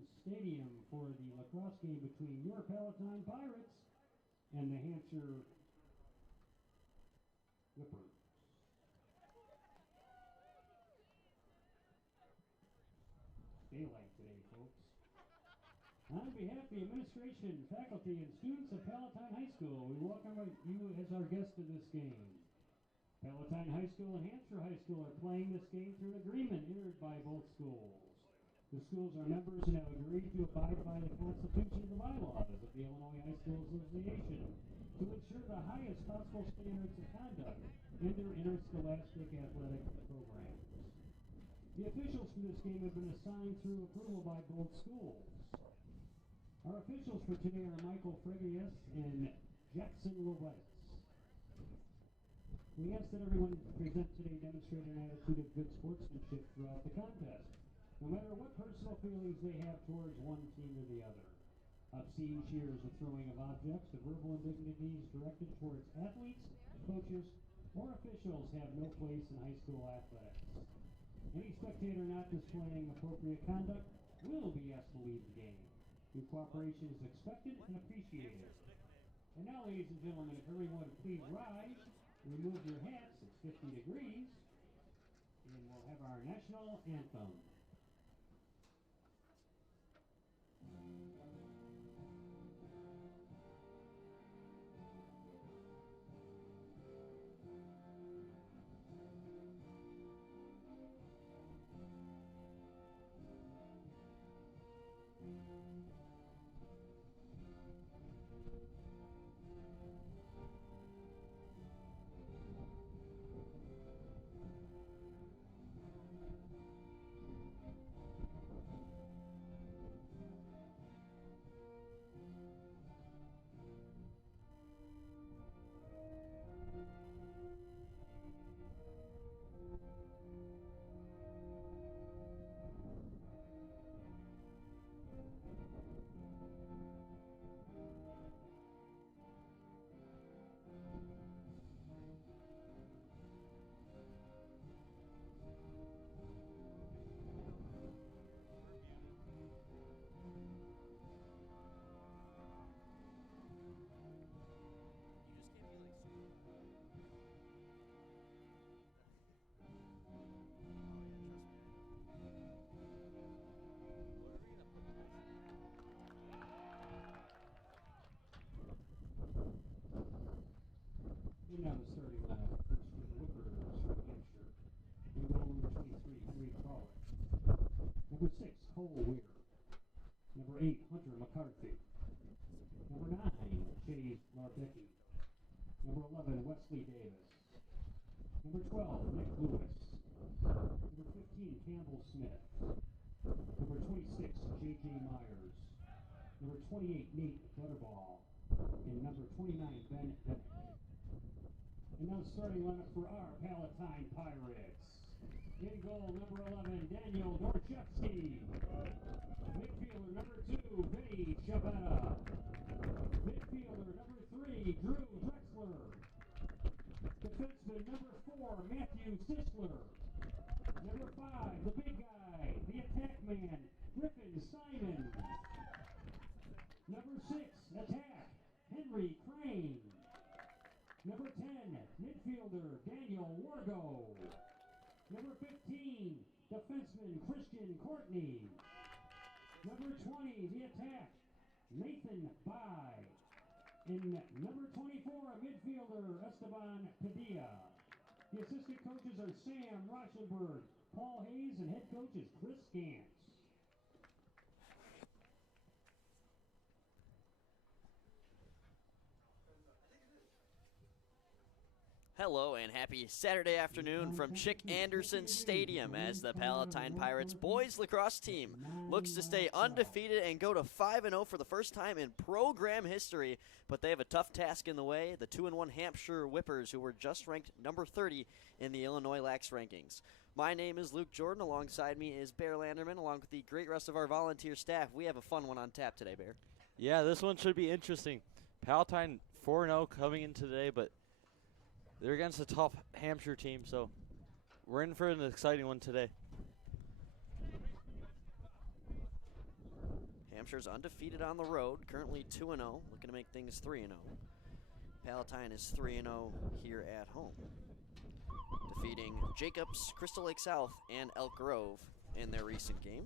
Anderson Stadium for the lacrosse game between your Palatine Pirates and the Hampshire Whip-Purs. Daylight today, folks. On behalf of the administration, faculty, and students of Palatine High School, we welcome you as our guest to this game. Palatine High School and Hampshire High School are playing this game through an agreement entered by both schools. The schools are members and have agreed to abide by the Constitution and the bylaws of the Illinois High School Association to ensure the highest possible standards of conduct in their interscholastic athletic programs. The officials for this game have been assigned through approval by both schools. Our officials for today are Michael Fregius and Jackson Lowetz. We ask that everyone present today demonstrate an attitude of good sportsmanship throughout the contest, no matter what personal feelings they have towards one team or the other. Obscene cheers, the throwing of objects, the verbal indignities directed towards athletes, coaches, or officials have no place in high school athletics. Any spectator not displaying appropriate conduct will be asked to leave the game. Your cooperation is expected and appreciated. And now, ladies and gentlemen, if everyone would please rise, remove your hats, it's 50 degrees, and we'll have our national anthem. And now the starting lineup first for the Whip-Purs from Hampshire. In goal number 23, Henry Crawler. Number 6, Cole Weir. Number 8, Hunter McCarthy. Number 9, Chase Mardecki. Number 11, Wesley Davis. Number 12, Nick Lewis. Number 15, Campbell Smith. Number 26, J.J. Myers. Number 28, Nate Butterball. And number 29, Ben Bennett. And now starting lineup for our Palatine Pirates. In goal, number 11, Daniel Dorchevsky. Midfielder, number 2, Vinny Chavetta. Midfielder, number 3, Drew Drexler. Defenseman, number 4, Matthew Sisler. Number 5, the big guy, the attack man, Griffin Simon. Number 6, attack, Henry Crane. Number 10, midfielder, Daniel Wargo. Number 15, defenseman, Christian Courtney. Number 20, the attack, Nathan Bai. And number 24, midfielder, Esteban Padilla. The assistant coaches are Sam Rauschenberg, Paul Hayes, and head coach is Chris Scantz. Hello and happy Saturday afternoon from Chick Anderson Stadium as the Palatine Pirates boys lacrosse team looks to stay undefeated and go to 5-0 for the first time in program history, but they have a tough task in the way, the 2-1 Hampshire Whip-Purs, who were just ranked number 30 in the Illinois Lax rankings. My name is Luke Jorden. Alongside me is Bear Landerman, along with the great rest of our volunteer staff. We have a fun one on tap today, Bear. Yeah, this one should be interesting. Palatine 4-0 coming in today, but they're against a tough Hampshire team, so we're in for an exciting one today. Hampshire's undefeated on the road, currently 2-0, looking to make things 3-0. Palatine is 3-0 here at home, defeating Jacobs, Crystal Lake South, and Elk Grove in their recent game.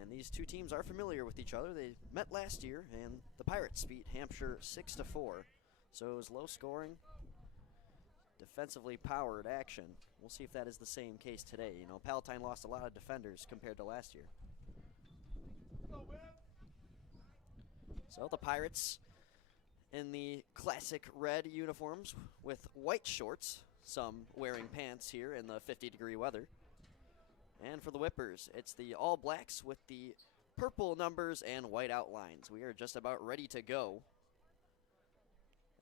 And these two teams are familiar with each other. They met last year, and the Pirates beat Hampshire 6-4. So it was low scoring, defensively powered action. We'll see if that is the same case today. You know, Palatine lost a lot of defenders compared to last year. So the Pirates in the classic red uniforms with white shorts, some wearing pants here in the 50-degree weather. And for the Whip-Purs, it's the All Blacks with the purple numbers and white outlines. We are just about ready to go.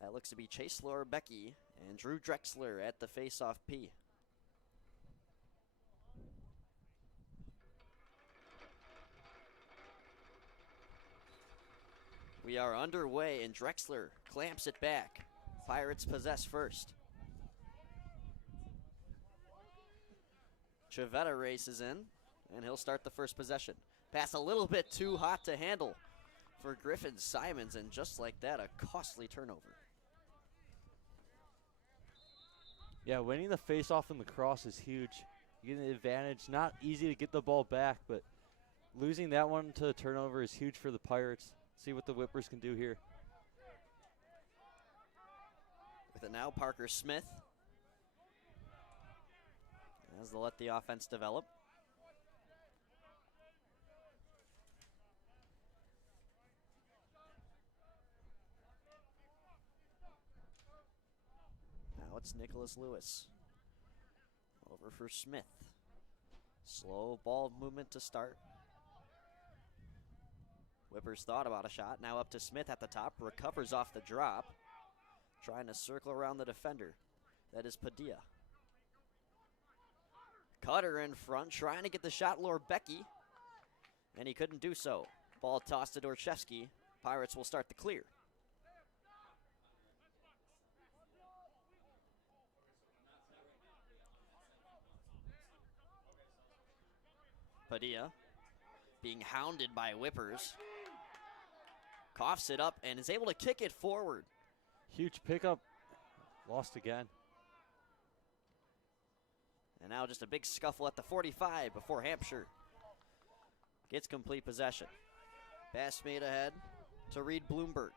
That looks to be Chase Lorebecki and Drew Drexler at the face-off P. We are underway, and Drexler clamps it back. Pirates possess first. Chavetta races in, and he'll start the first possession. Pass a little bit too hot to handle for Griffin Simons, and just like that, a costly turnover. Yeah, winning the face-off in lacrosse is huge. You get an advantage. Not easy to get the ball back, but losing that one to a turnover is huge for the Pirates. See what the Whippers can do here. With it now, Parker Smith. As they'll let the offense develop. Now it's Nicholas Lewis. Over for Smith. Slow ball movement to start. Whippers thought about a shot. Now up to Smith at the top. Recovers off the drop. Trying to circle around the defender. That is Padilla. Cutter in front, trying to get the shot, Lorebecki. And he couldn't do so. Ball tossed to Dorshevsky. Pirates will start the clear. Padilla being hounded by Whippers. Coughs it up and is able to kick it forward. Huge pickup. Lost again. And now just a big scuffle at the 45 before Hampshire gets complete possession. Pass made ahead to Reed Bloomberg.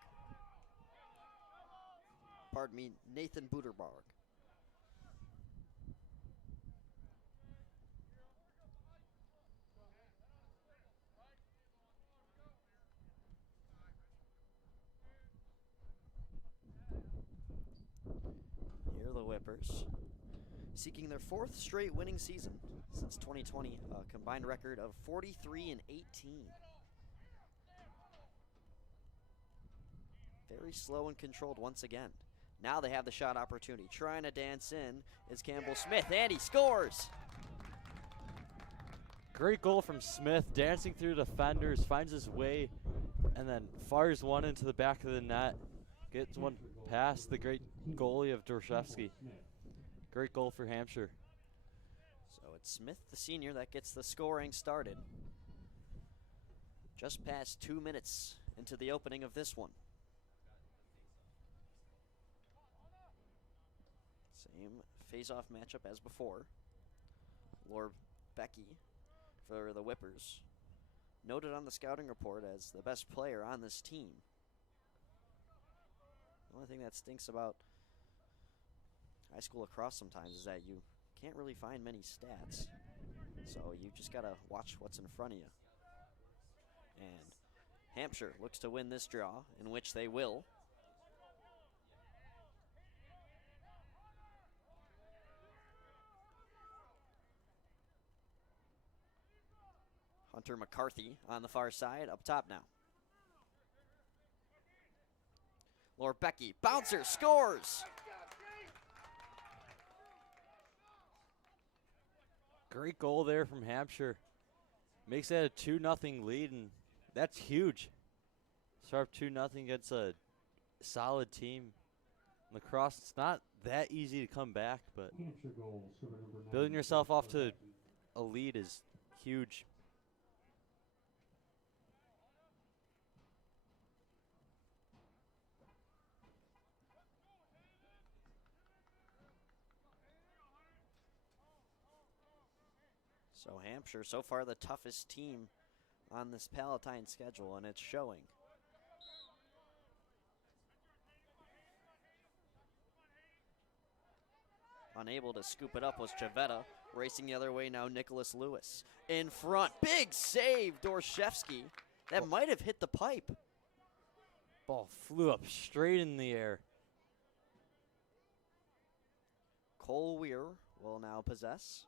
Pardon me, Nathan Buderbarg. Here are the Whippers, seeking their 4th straight winning season since 2020, a combined record of 43-18. Very slow and controlled once again. Now they have the shot opportunity. Trying to dance in is Campbell Smith, and he scores! Great goal from Smith, dancing through defenders, finds his way, and then fires one into the back of the net. Gets one past the great goalie of Dorshevsky. Great goal for Hampshire. So it's Smith, the senior, that gets the scoring started. Just past 2 minutes into the opening of this one. Same face-off matchup as before. Lorebecki for the Whippers. Noted on the scouting report as the best player on this team. The only thing that stinks about high school lacrosse sometimes is that you can't really find many stats. So you just gotta watch what's in front of you. And Hampshire looks to win this draw, in which they will. Hunter McCarthy on the far side, up top now. Lorebecki, bouncer, scores! Great goal there from Hampshire. Makes that a 2-0 lead, and that's huge. Start 2-0 against a solid team. Lacrosse, it's not that easy to come back, but building yourself off to a lead is huge. So Hampshire, so far the toughest team on this Palatine schedule, and it's showing. Unable to scoop it up was Julieta. Racing the other way now, Nicholas Lewis. In front, big save, Dorshevsky. That might have hit the pipe. Ball flew up straight in the air. Cole Weir will now possess.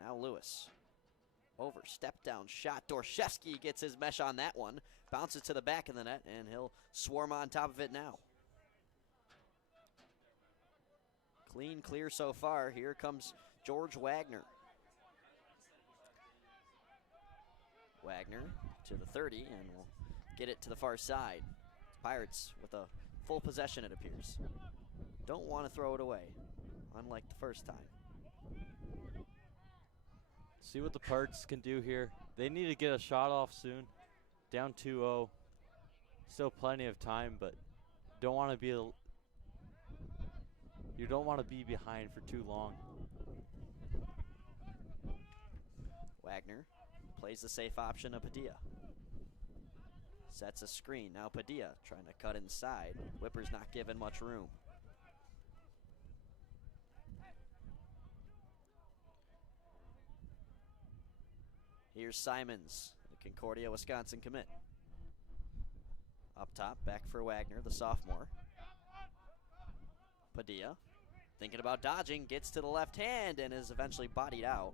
Now Lewis. Over, step down shot. Dorshevsky gets his mesh on that one. Bounces to the back of the net, and he'll swarm on top of it now. Clean, clear so far. Here comes George Wagner. Wagner to the 30, and will get it to the far side. Pirates with a full possession, it appears. Don't want to throw it away, unlike the first time. See what the Pirates can do here. They need to get a shot off soon. Down 2-0. Still plenty of time, but don't want to be you don't want to be behind for too long. Wagner plays the safe option of Padilla. Sets a screen. Now Padilla trying to cut inside. Whipper's not given much room. Here's Simons, the Concordia, Wisconsin commit. Up top, back for Wagner, the sophomore. Padilla, thinking about dodging, gets to the left hand and is eventually bodied out.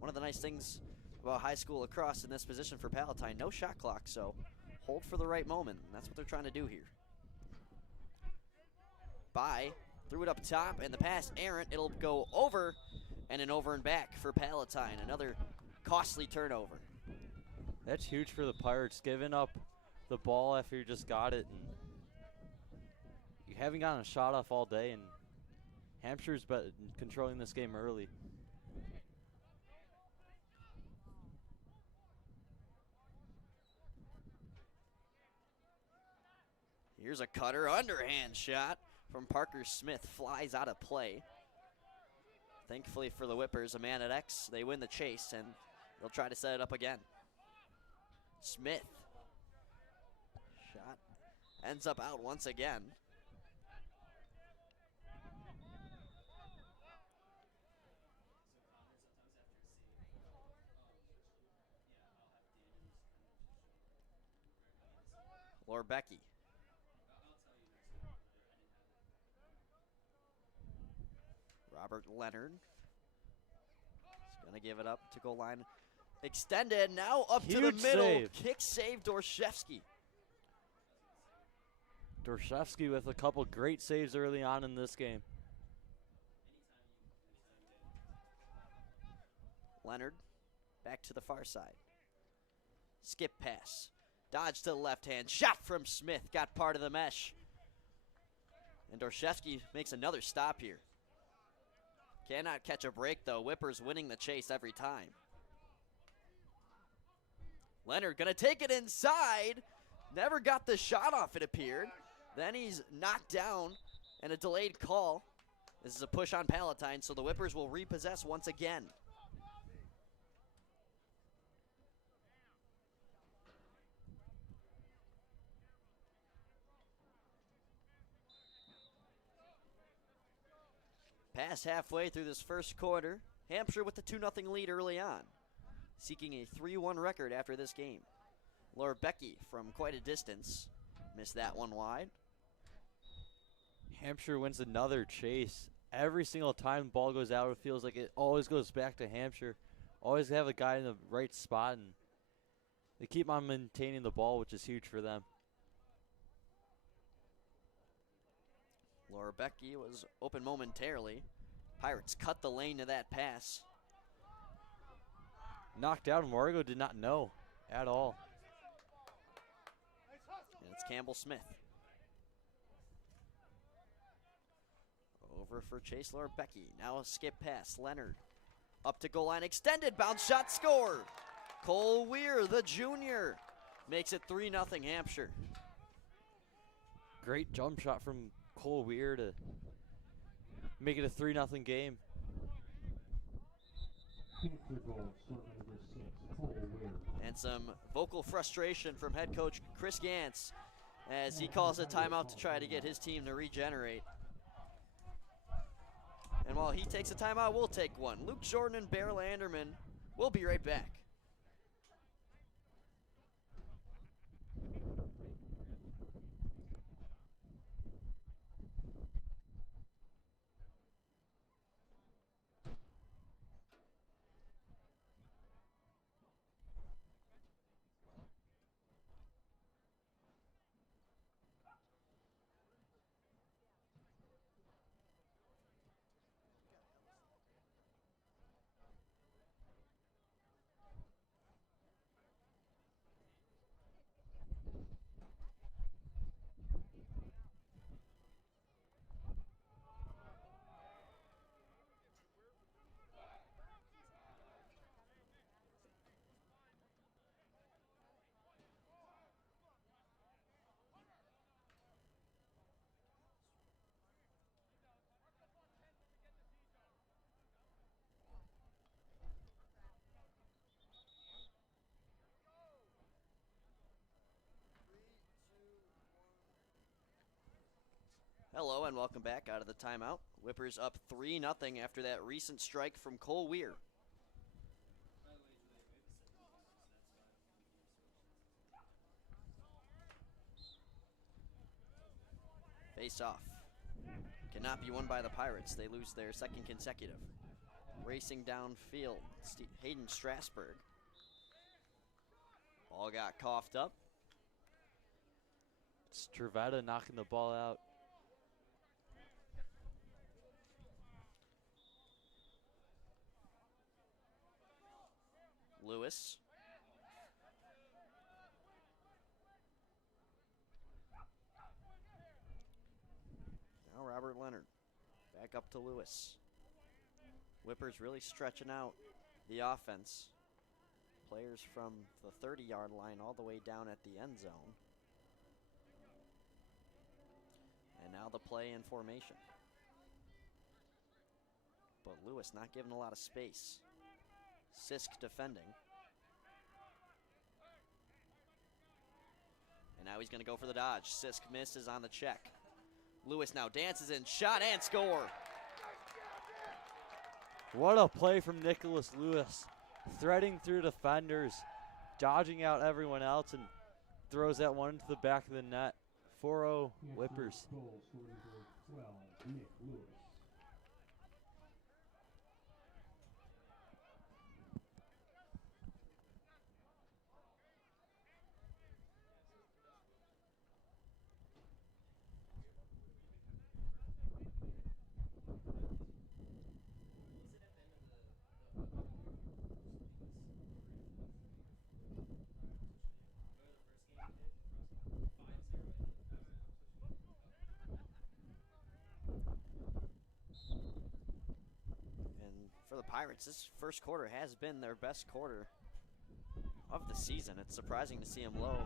One of the nice things about high school lacrosse in this position for Palatine, no shot clock, so hold for the right moment. And that's what they're trying to do here. Threw it up top, and the pass errant. It'll go over, and an over and back for Palatine. Another costly turnover. That's huge for the Pirates, giving up the ball after you just got it. And you haven't gotten a shot off all day, and Hampshire's controlling this game early. Here's a cutter, underhand shot from Parker Smith, flies out of play. Thankfully for the Whippers, a man at X, they win the chase, and they'll try to set it up again. Smith. Shot ends up out once again. Lorbecky. Robert Leonard is going to give it up to goal line. Extended, now up to the middle. Save. Kick save, Dorshevsky. Dorshevsky with a couple great saves early on in this game. Leonard back to the far side. Skip pass. Dodge to the left hand. Shot from Smith. Got part of the mesh. And Dorshevsky makes another stop here. Cannot catch a break, though. Whippers winning the chase every time. Leonard going to take it inside. Never got the shot off, it appeared. Then he's knocked down, and a delayed call. This is a push on Palatine, so the Whippers will repossess once again. Pass halfway through this first quarter. Hampshire with the 2-0 lead early on, seeking a 3-1 record after this game. Lorbecky from quite a distance. Missed that one wide. Hampshire wins another chase. Every single time the ball goes out, it feels like it always goes back to Hampshire. Always have a guy in the right spot, and they keep on maintaining the ball, which is huge for them. Lorbecky was open momentarily. Pirates cut the lane to that pass. Knocked out, and Morgo did not know at all. And it's Campbell Smith. Over for Chase Lorbecky. Now a skip pass. Leonard up to goal line. Extended bounce shot scored. Cole Weir, the junior, makes it 3-0 Hampshire. Great jump shot from Cole Weir to make it a 3-0 game. Hampshire goal, scored by number 6, Cole Weir. And some vocal frustration from head coach Chris Gantz as he calls a timeout to try to get his team to regenerate. And while he takes a timeout, we'll take one. Luke Jorden and Bear Landerman. We'll be right back. Hello and welcome back out of the timeout. Whippers up 3-0 after that recent strike from Cole Weir. Face off. Cannot be won by the Pirates. They lose their second consecutive. Racing downfield, Hayden Strasburg. Ball got coughed up. It's Trevetta knocking the ball out. Lewis. Now Robert Leonard. Back up to Lewis. Whippers really stretching out the offense. Players from the 30-yard line all the way down at the end zone. And now the play in formation. But Lewis not given a lot of space. Sisk defending. And now he's going to go for the dodge. Sisk misses on the check. Lewis now dances in, shot and score. What a play from Nicholas Lewis. Threading through defenders, dodging out everyone else, and throws that one into the back of the net. 4-0 Whippers. Goal, scored number 12, Nick Lewis. For the Pirates, this first quarter has been their best quarter of the season. It's surprising to see them low.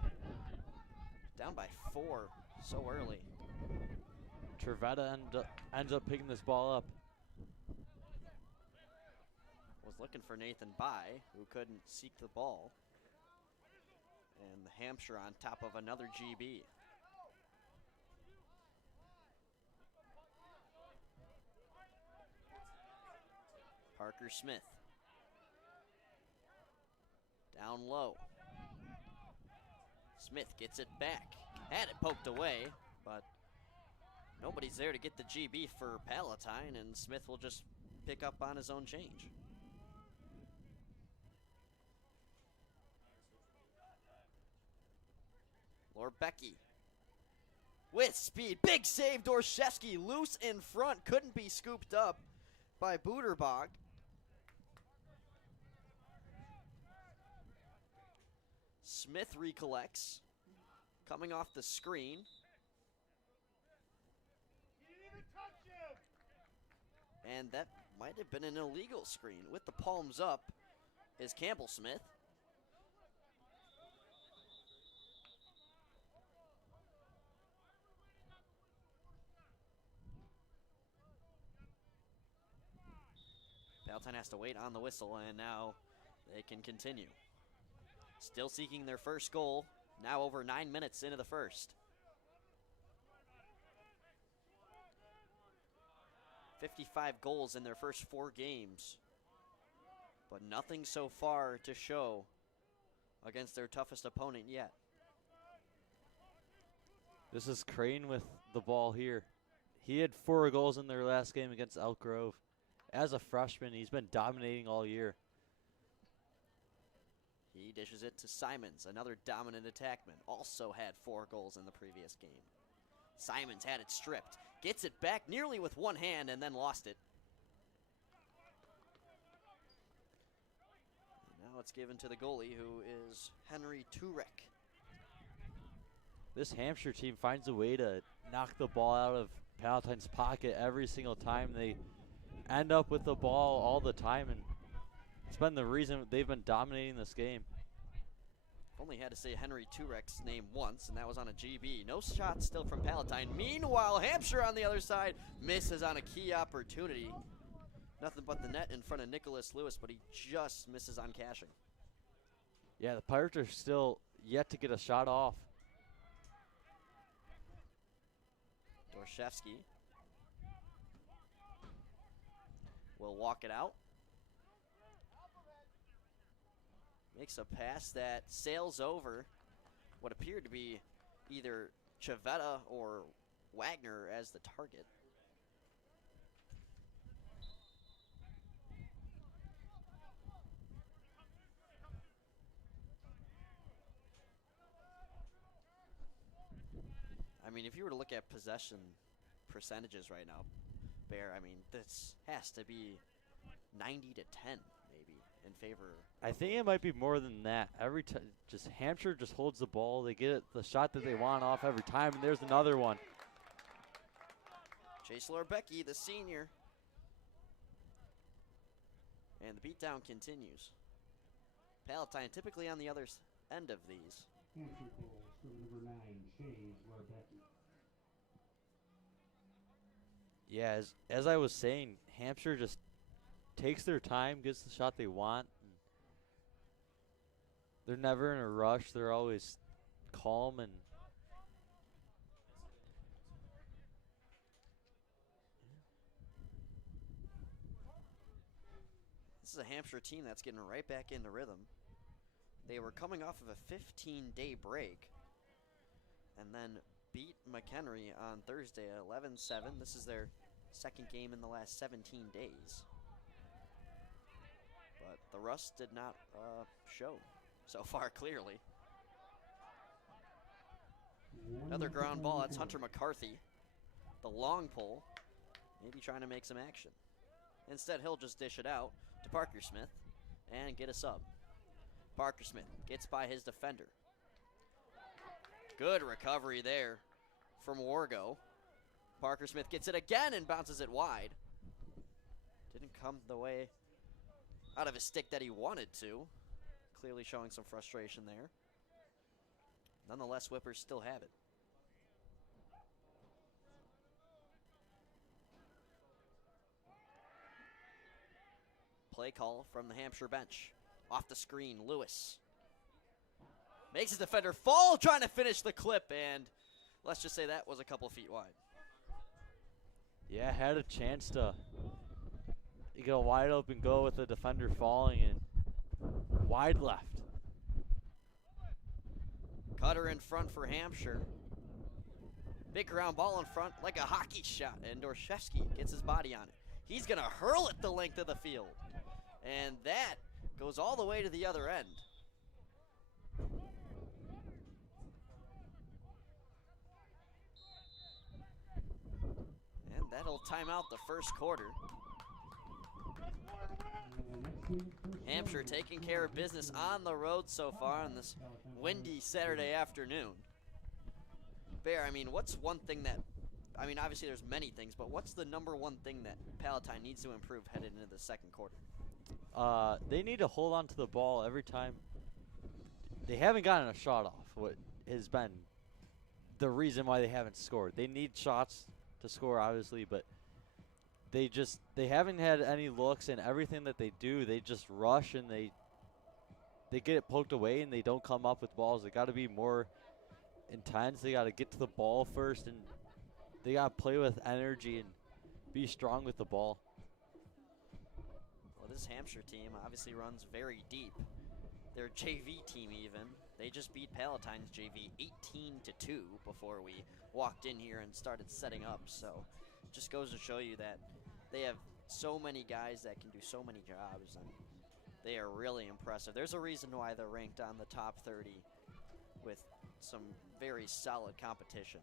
Down by 4 so early. Trevetta ends up picking this ball up. Was looking for Nathan By, who couldn't seek the ball. And the Hampshire on top of another GB. Parker Smith. Down low. Smith gets it back. Had it poked away, but nobody's there to get the GB for Palatine, and Smith will just pick up on his own change. Lorbecky with speed. Big save, Dorshevsky loose in front. Couldn't be scooped up by Buterbach. Smith recollects, coming off the screen. And that might have been an illegal screen. With the palms up is Campbell Smith. Palatine has to wait on the whistle, and now they can continue. Still seeking their first goal, now over 9 minutes into the first. 55 goals in their first 4 games, but nothing so far to show against their toughest opponent yet. This is Crane with the ball here. He had 4 goals in their last game against Elk Grove. As a freshman, he's been dominating all year. He dishes it to Simons, another dominant attackman. Also had 4 goals in the previous game. Simons had it stripped. Gets it back nearly with one hand and then lost it. And now it's given to the goalie, who is Henry Turek. This Hampshire team finds a way to knock the ball out of Palatine's pocket every single time. They end up with the ball all the time, and it's been the reason they've been dominating this game. Only had to say Henry Turek's name once, and that was on a GB. No shots still from Palatine. Meanwhile, Hampshire on the other side misses on a key opportunity. Nothing but the net in front of Nicholas Lewis, but he just misses on cashing. Yeah, the Pirates are still yet to get a shot off. Dorshevsky will walk it out. Makes a pass that sails over what appeared to be either Chavetta or Wagner as the target. I mean, if you were to look at possession percentages right now, Bear, I mean, this has to be 90 to 10 maybe in favor. I think it might be more than that. Every time, just Hampshire just holds the ball. They get the shot that they want off every time, and there's another one. Chase Lorbecky, the senior. And the beatdown continues. Palatine typically on the other end of these. Hampshire goals for number 9, Chase Lorbecky. Yeah, as I was saying, Hampshire just takes their time, gets the shot they want. They're never in a rush. They're always calm and this is a Hampshire team that's getting right back into rhythm. They were coming off of a 15-day break and then beat McHenry on Thursday at 11-7. This is their second game in the last 17 days. But the rust did not show so far clearly. Another ground ball. That's Hunter McCarthy. The long pull. Maybe trying to make some action. Instead, he'll just dish it out to Parker Smith and get a sub. Parker Smith gets by his defender. Good recovery there from Wargo. Parker Smith gets it again and bounces it wide. Didn't come the way out of his stick that he wanted to. Clearly showing some frustration there. Nonetheless, Whippers still have it. Play call from the Hampshire bench. Off the screen, Lewis. Makes his defender fall, trying to finish the clip, and let's just say that was a couple feet wide. yeah, had a chance to get a wide open goal with the defender falling and wide left. Cutter in front for Hampshire. Big ground ball in front like a hockey shot, and Dorshevsky gets his body on it. He's going to hurl it the length of the field, and that goes all the way to the other end. And that'll time out the first quarter. Hampshire taking care of business on the road so far on this windy Saturday afternoon. Bear, I mean, what's one thing that, I mean, obviously there's many things, but what's the number one thing that Palatine needs to improve headed into the second quarter? They need to hold on to the ball every time. They haven't gotten a shot off, what has been the reason why they haven't scored. They need shots to score, obviously, but they haven't had any looks, and everything that they do, they just rush and they get it poked away and they don't come up with balls. They got to be more intense. They got to get to the ball first, and they got to play with energy and be strong with the ball. Well, this Hampshire team obviously runs very deep. Their JV team even, they just beat Palatine's JV 18-2 before we walked in here and started setting up. So it just goes to show you that they have so many guys that can do so many jobs, and they are really impressive. There's a reason why they're ranked on the top 30 with some very solid competition.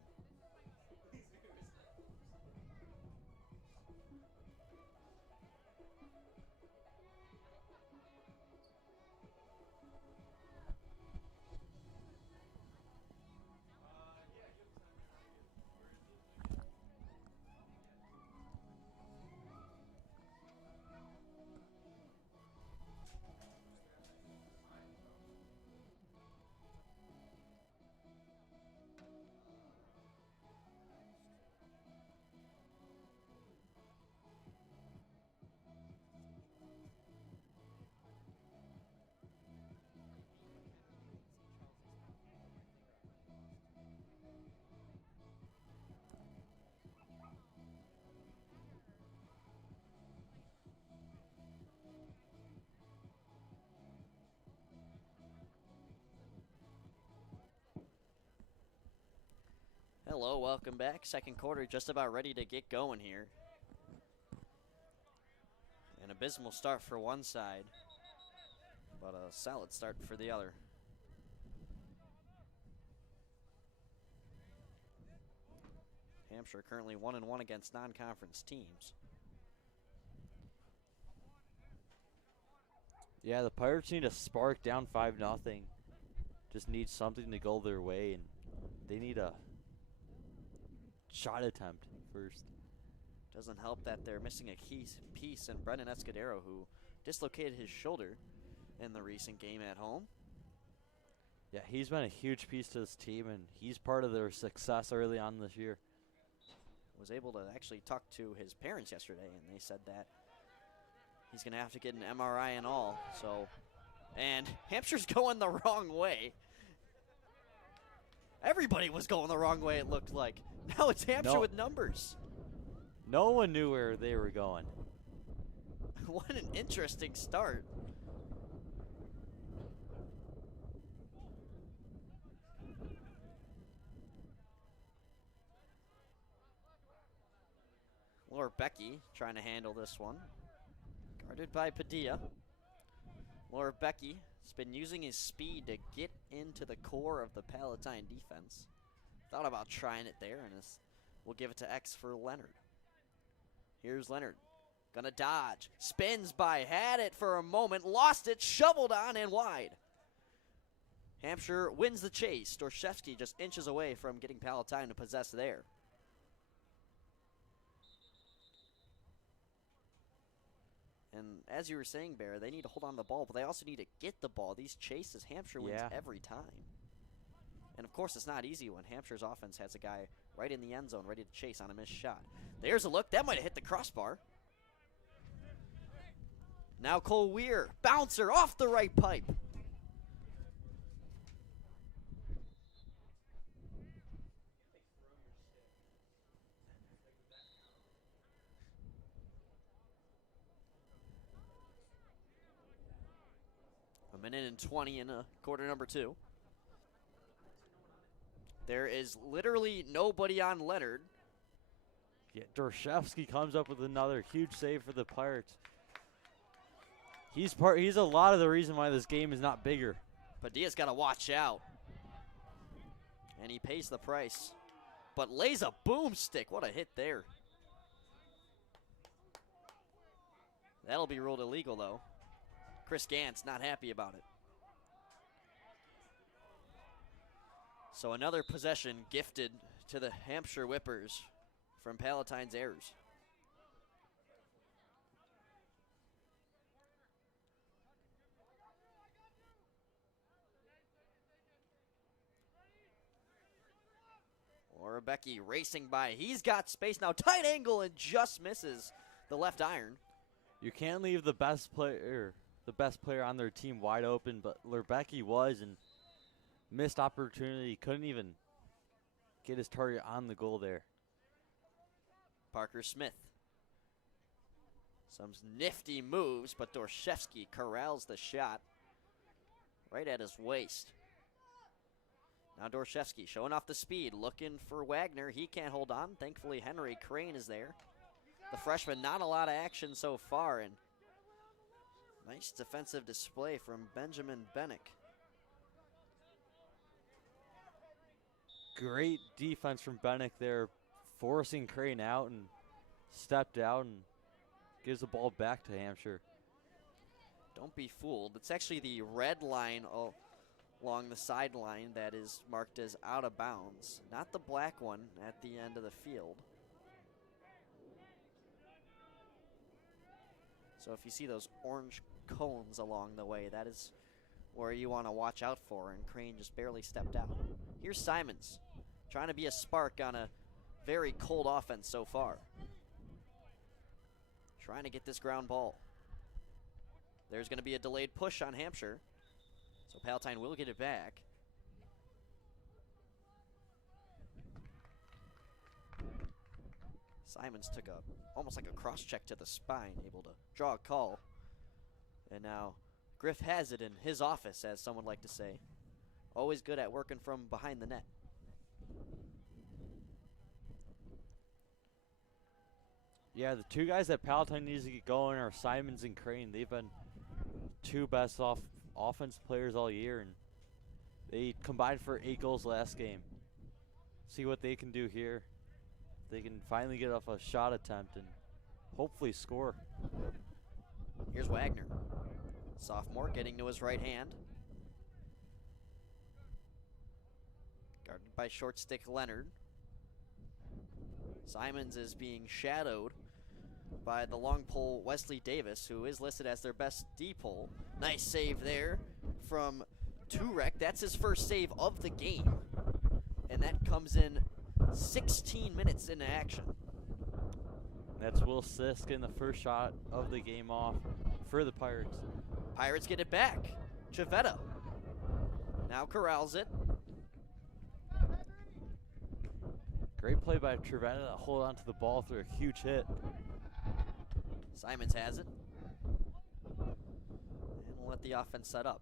Hello, welcome back. Second quarter just about ready to get going here. An abysmal start for one side, but a solid start for the other. Hampshire currently 1-1 against non-conference teams. Yeah, the Pirates need a spark, down 5-0. Just need something to go their way, and they need a shot attempt first. Doesn't help that they're missing a key piece in Brennan, who dislocated his shoulder in the recent game at home. Yeah, he's been a huge piece to this team, and he's part of their success early on this year. Was able to actually talk to his parents yesterday, and they said that he's going to have to get an MRI and all. So, and Hampshire's going the wrong way. Everybody was going the wrong way, it looked like. Now it's Hampshire with numbers. No one knew where they were going. What an interesting start. Laura Becky trying to handle this one. Guarded by Padilla. Laura Becky has been using his speed to get into the core of the Palatine defense. Thought about trying it there, and we'll give it to X for Leonard. Here's Leonard. Gonna dodge. Spins by, had it for a moment, lost it, shoveled on and wide. Hampshire wins the chase. Dorshevsky just inches away from getting Palatine to possess there. And as you were saying, Bear, they need to hold on to the ball, but they also need to get the ball. These chases, Hampshire wins every time. And, of course, it's not easy when Hampshire's offense has a guy right in the end zone ready to chase on a missed shot. There's a look. That might have hit the crossbar. Now Cole Weir. Bouncer off the right pipe. A minute and 20 in quarter number 2. There is literally nobody on Leonard. Yeah, Dorshevsky comes up with another huge save for the Pirates. He's a lot of the reason why this game is not bigger. Padilla's got to watch out. And he pays the price. But lays a boomstick. What a hit there. That'll be ruled illegal, though. Chris Gantz not happy about it. So another possession gifted to the Hampshire Whip-Purs from Palatine's errors. Laura Becky racing by. He's got space now. Tight angle and just misses the left iron. You can't leave the best player on their team wide open, but Lerbecki was, and missed opportunity. Couldn't even get his target on the goal there. Parker Smith. Some nifty moves, but Dorshevsky corrals the shot right at his waist. Now Dorshevsky showing off the speed, looking for Wagner. He can't hold on. Thankfully, Henry Crane is there. The freshman, not a lot of action so far, and nice defensive display from Benjamin Bennick. Great defense from Bennick there, forcing Crane out, and stepped out and gives the ball back to Hampshire. Don't be fooled. It's actually the red line along the sideline that is marked as out of bounds, not the black one at the end of the field. So if you see those orange cones along the way, that is where you want to watch out for, and Crane just barely stepped out. Here's Simons, trying to be a spark on a very cold offense so far. Trying to get this ground ball. There's going to be a delayed push on Hampshire, so Palatine will get it back. Simons took almost like a cross check to the spine, able to draw a call. And now Griff has it in his office, as someone would like to say. Always good at working from behind the net. Yeah, the two guys that Palatine needs to get going are Simons and Crane. They've been two best offense players all year, and they combined for 8 goals last game. See what they can do here. They can finally get off a shot attempt and hopefully score. Here's Wagner. Sophomore getting to his right hand. Guarded by short stick Leonard. Simons is being shadowed by the long pole Wesley Davis, who is listed as their best D-pole. Nice save there from Turek. That's his first save of the game. And that comes in 16 minutes into action. That's Will Sisk getting the first shot of the game off for the Pirates. Pirates get it back. Chavetta now corrals it. Great play by Trevetta to hold on to the ball through a huge hit. Simons has it. And we'll let the offense set up.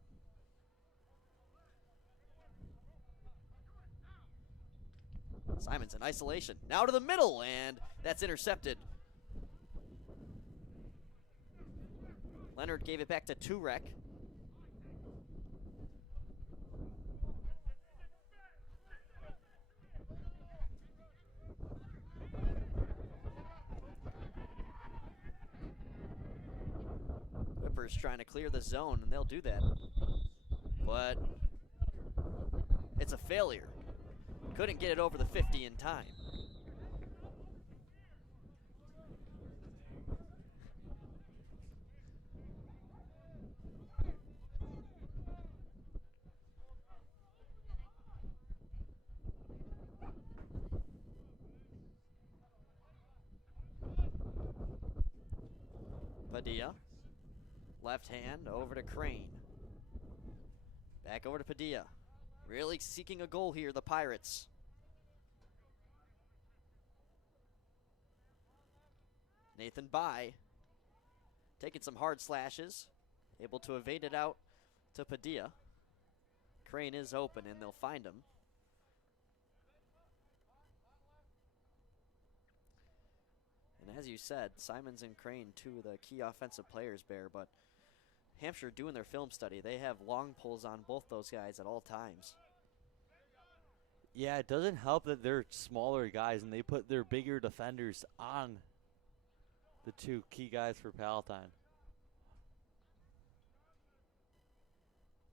Simons in isolation. Now to the middle, and that's intercepted. Leonard gave it back to Turek. Whip-Purs trying to clear the zone, and they'll do that. But it's a failure. Couldn't get it over the 50 in time. Padilla, left hand over to Crane. Back over to Padilla. Really seeking a goal here, the Pirates. Nathan By taking some hard slashes, able to evade it out to Padilla. Crane is open, and they'll find him. And as you said, Simons and Crane, two of the key offensive players, Bear, but Hampshire doing their film study, they have long pulls on both those guys at all times. Yeah, it doesn't help that they're smaller guys and they put their bigger defenders on the two key guys for Palatine.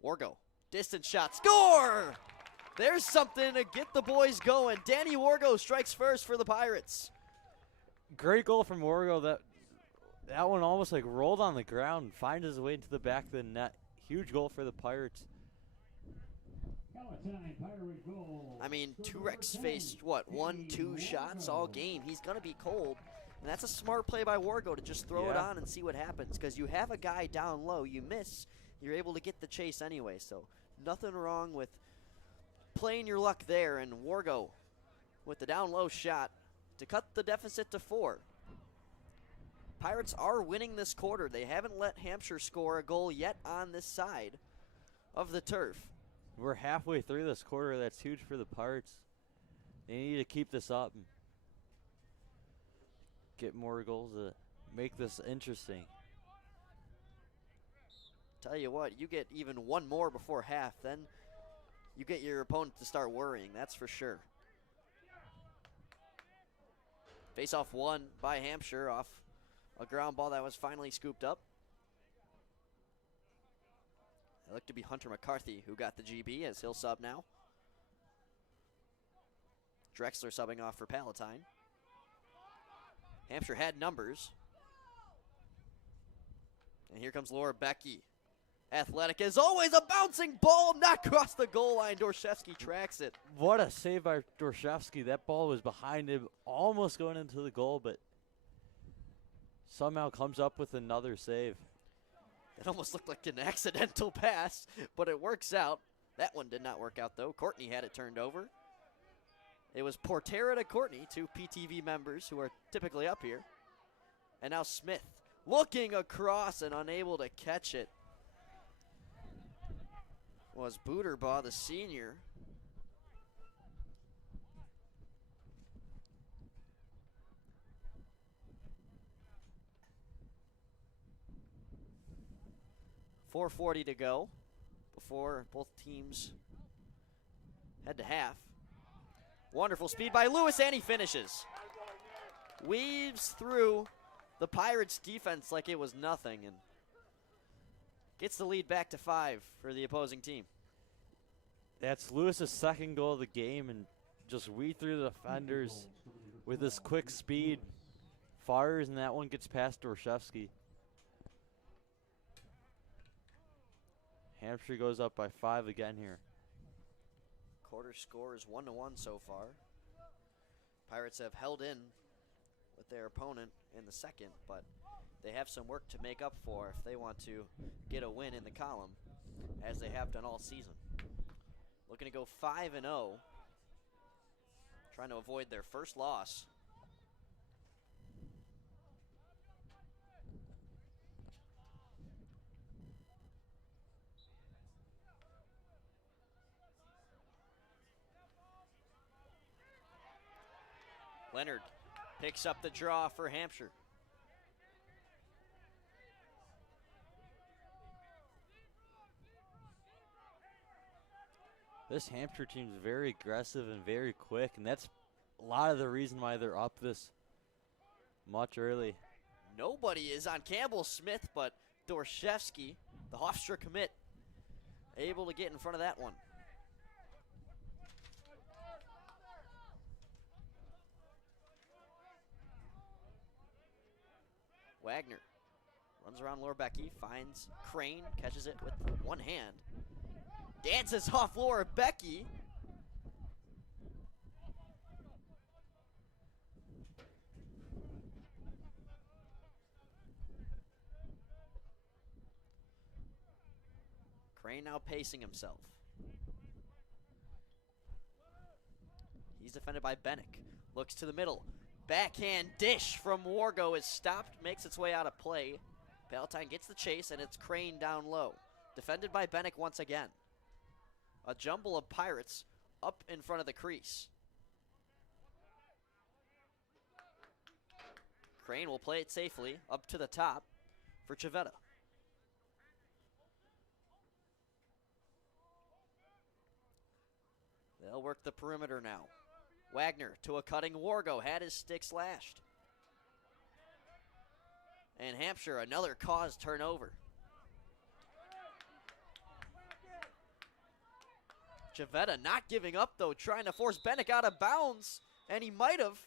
Wargo, distance shot, score! There's something to get the boys going. Danny Wargo strikes first for the Pirates. Great goal from Wargo. That one almost like rolled on the ground, finds his way into the back of the net. Huge goal for the Pirates. I mean, Turek's faced, what, 1-2 shots all game. He's going to be cold. And that's a smart play by Wargo to just throw it on and see what happens. Because you have a guy down low, you miss, you're able to get the chase anyway. So nothing wrong with playing your luck there. And Wargo with the down low shot to cut the deficit to 4. Pirates are winning this quarter. They haven't let Hampshire score a goal yet on this side of the turf. We're halfway through this quarter. That's huge for the Pirates. They need to keep this up and get more goals to make this interesting. Tell you what, you get even one more before half, then you get your opponent to start worrying, that's for sure. Face-off won by Hampshire off a ground ball that was finally scooped up. It looked to be Hunter McCarthy who got the GB as he'll sub now. Drexler subbing off for Palatine. Hampshire had numbers. And here comes Laura Becky. Athletic as always, a bouncing ball, not across the goal line. Dorshevsky tracks it. What a save by Dorshevsky. That ball was behind him, almost going into the goal, but somehow comes up with another save. It almost looked like an accidental pass, but it works out. That one did not work out, though. Courtney had it turned over. It was Portera to Courtney, 2 PTV members who are typically up here. And now Smith looking across and unable to catch it. Was Booterbaugh, the senior. .440 to go before both teams head to half. Wonderful speed by Lewis, and he finishes. Weaves through the Pirates' defense like it was nothing and gets the lead back to 5 for the opposing team. That's Lewis's second goal of the game, and just weed through the defenders with his quick speed. Fires, and that one gets past Dorshevsky. Hampshire goes up by 5 again here. Quarter score is 1-1 so far. Pirates have held in with their opponent in the second, but they have some work to make up for if they want to get a win in the column, as they have done all season. Looking to go 5-0, trying to avoid their first loss. Leonard picks up the draw for Hampshire. This Hampshire team's very aggressive and very quick, and that's a lot of the reason why they're up this much early. Nobody is on Campbell Smith, but Dorshevsky, the Hofstra commit, able to get in front of that one. Wagner runs around Laura Becky, finds Crane, catches it with one hand. Dances off Laura Becky. Crane now pacing himself. He's defended by Bennick. Looks to the middle. Backhand dish from Wargo is stopped, makes its way out of play. Palatine gets the chase, and it's Crane down low. Defended by Bennick once again. A jumble of Pirates up in front of the crease. Crane will play it safely up to the top for Julieta. They'll work the perimeter now. Wagner to a cutting Wargo, had his stick slashed. And Hampshire, another cause turnover. Julieta not giving up though, trying to force Bennick out of bounds, and he might have.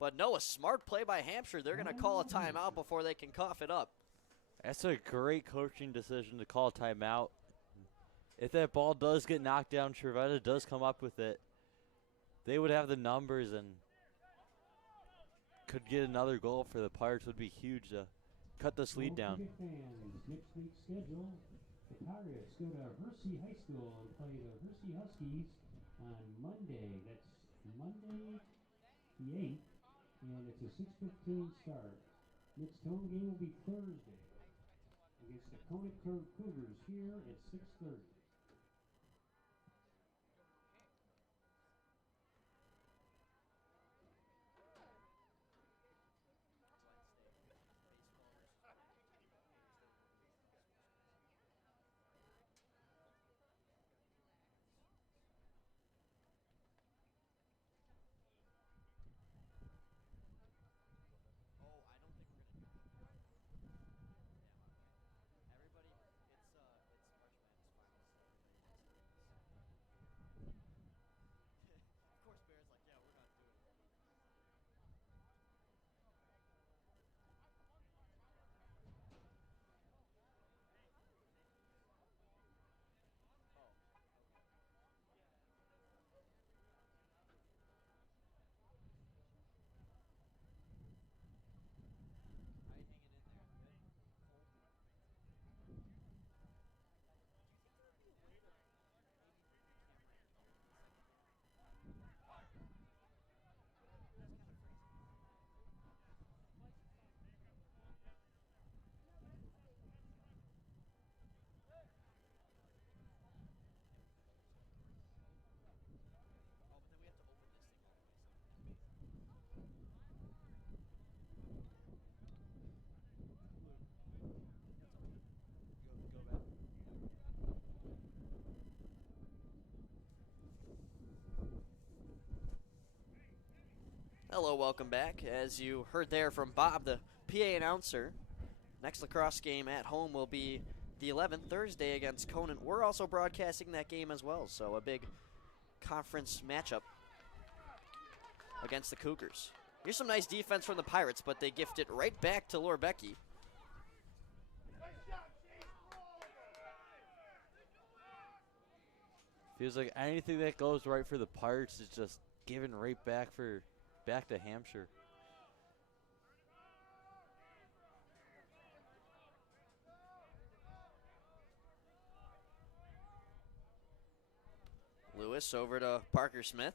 But no, a smart play by Hampshire. They're gonna call a timeout before they can cough it up. That's a great coaching decision to call timeout. If that ball does get knocked down, Julieta does come up with it, they would have the numbers, and could get another goal for the Pirates would be huge to cut this lead down. Fans, next week's schedule, the Pirates go to Hersey High School and play the Hersey Huskies on Monday. That's Monday the 8th, and it's a 6:15 start. Next home game will be Thursday against the Conant Cougars here at 6:30. Hello, welcome back. As you heard there from Bob, the PA announcer, next lacrosse game at home will be the 11th, Thursday against Conant. We're also broadcasting that game as well, so a big conference matchup against the Cougars. Here's some nice defense from the Pirates, but they gift it right back to Lorbecky. Feels like anything that goes right for the Pirates is just given right back to Hampshire. Lewis over to Parker Smith.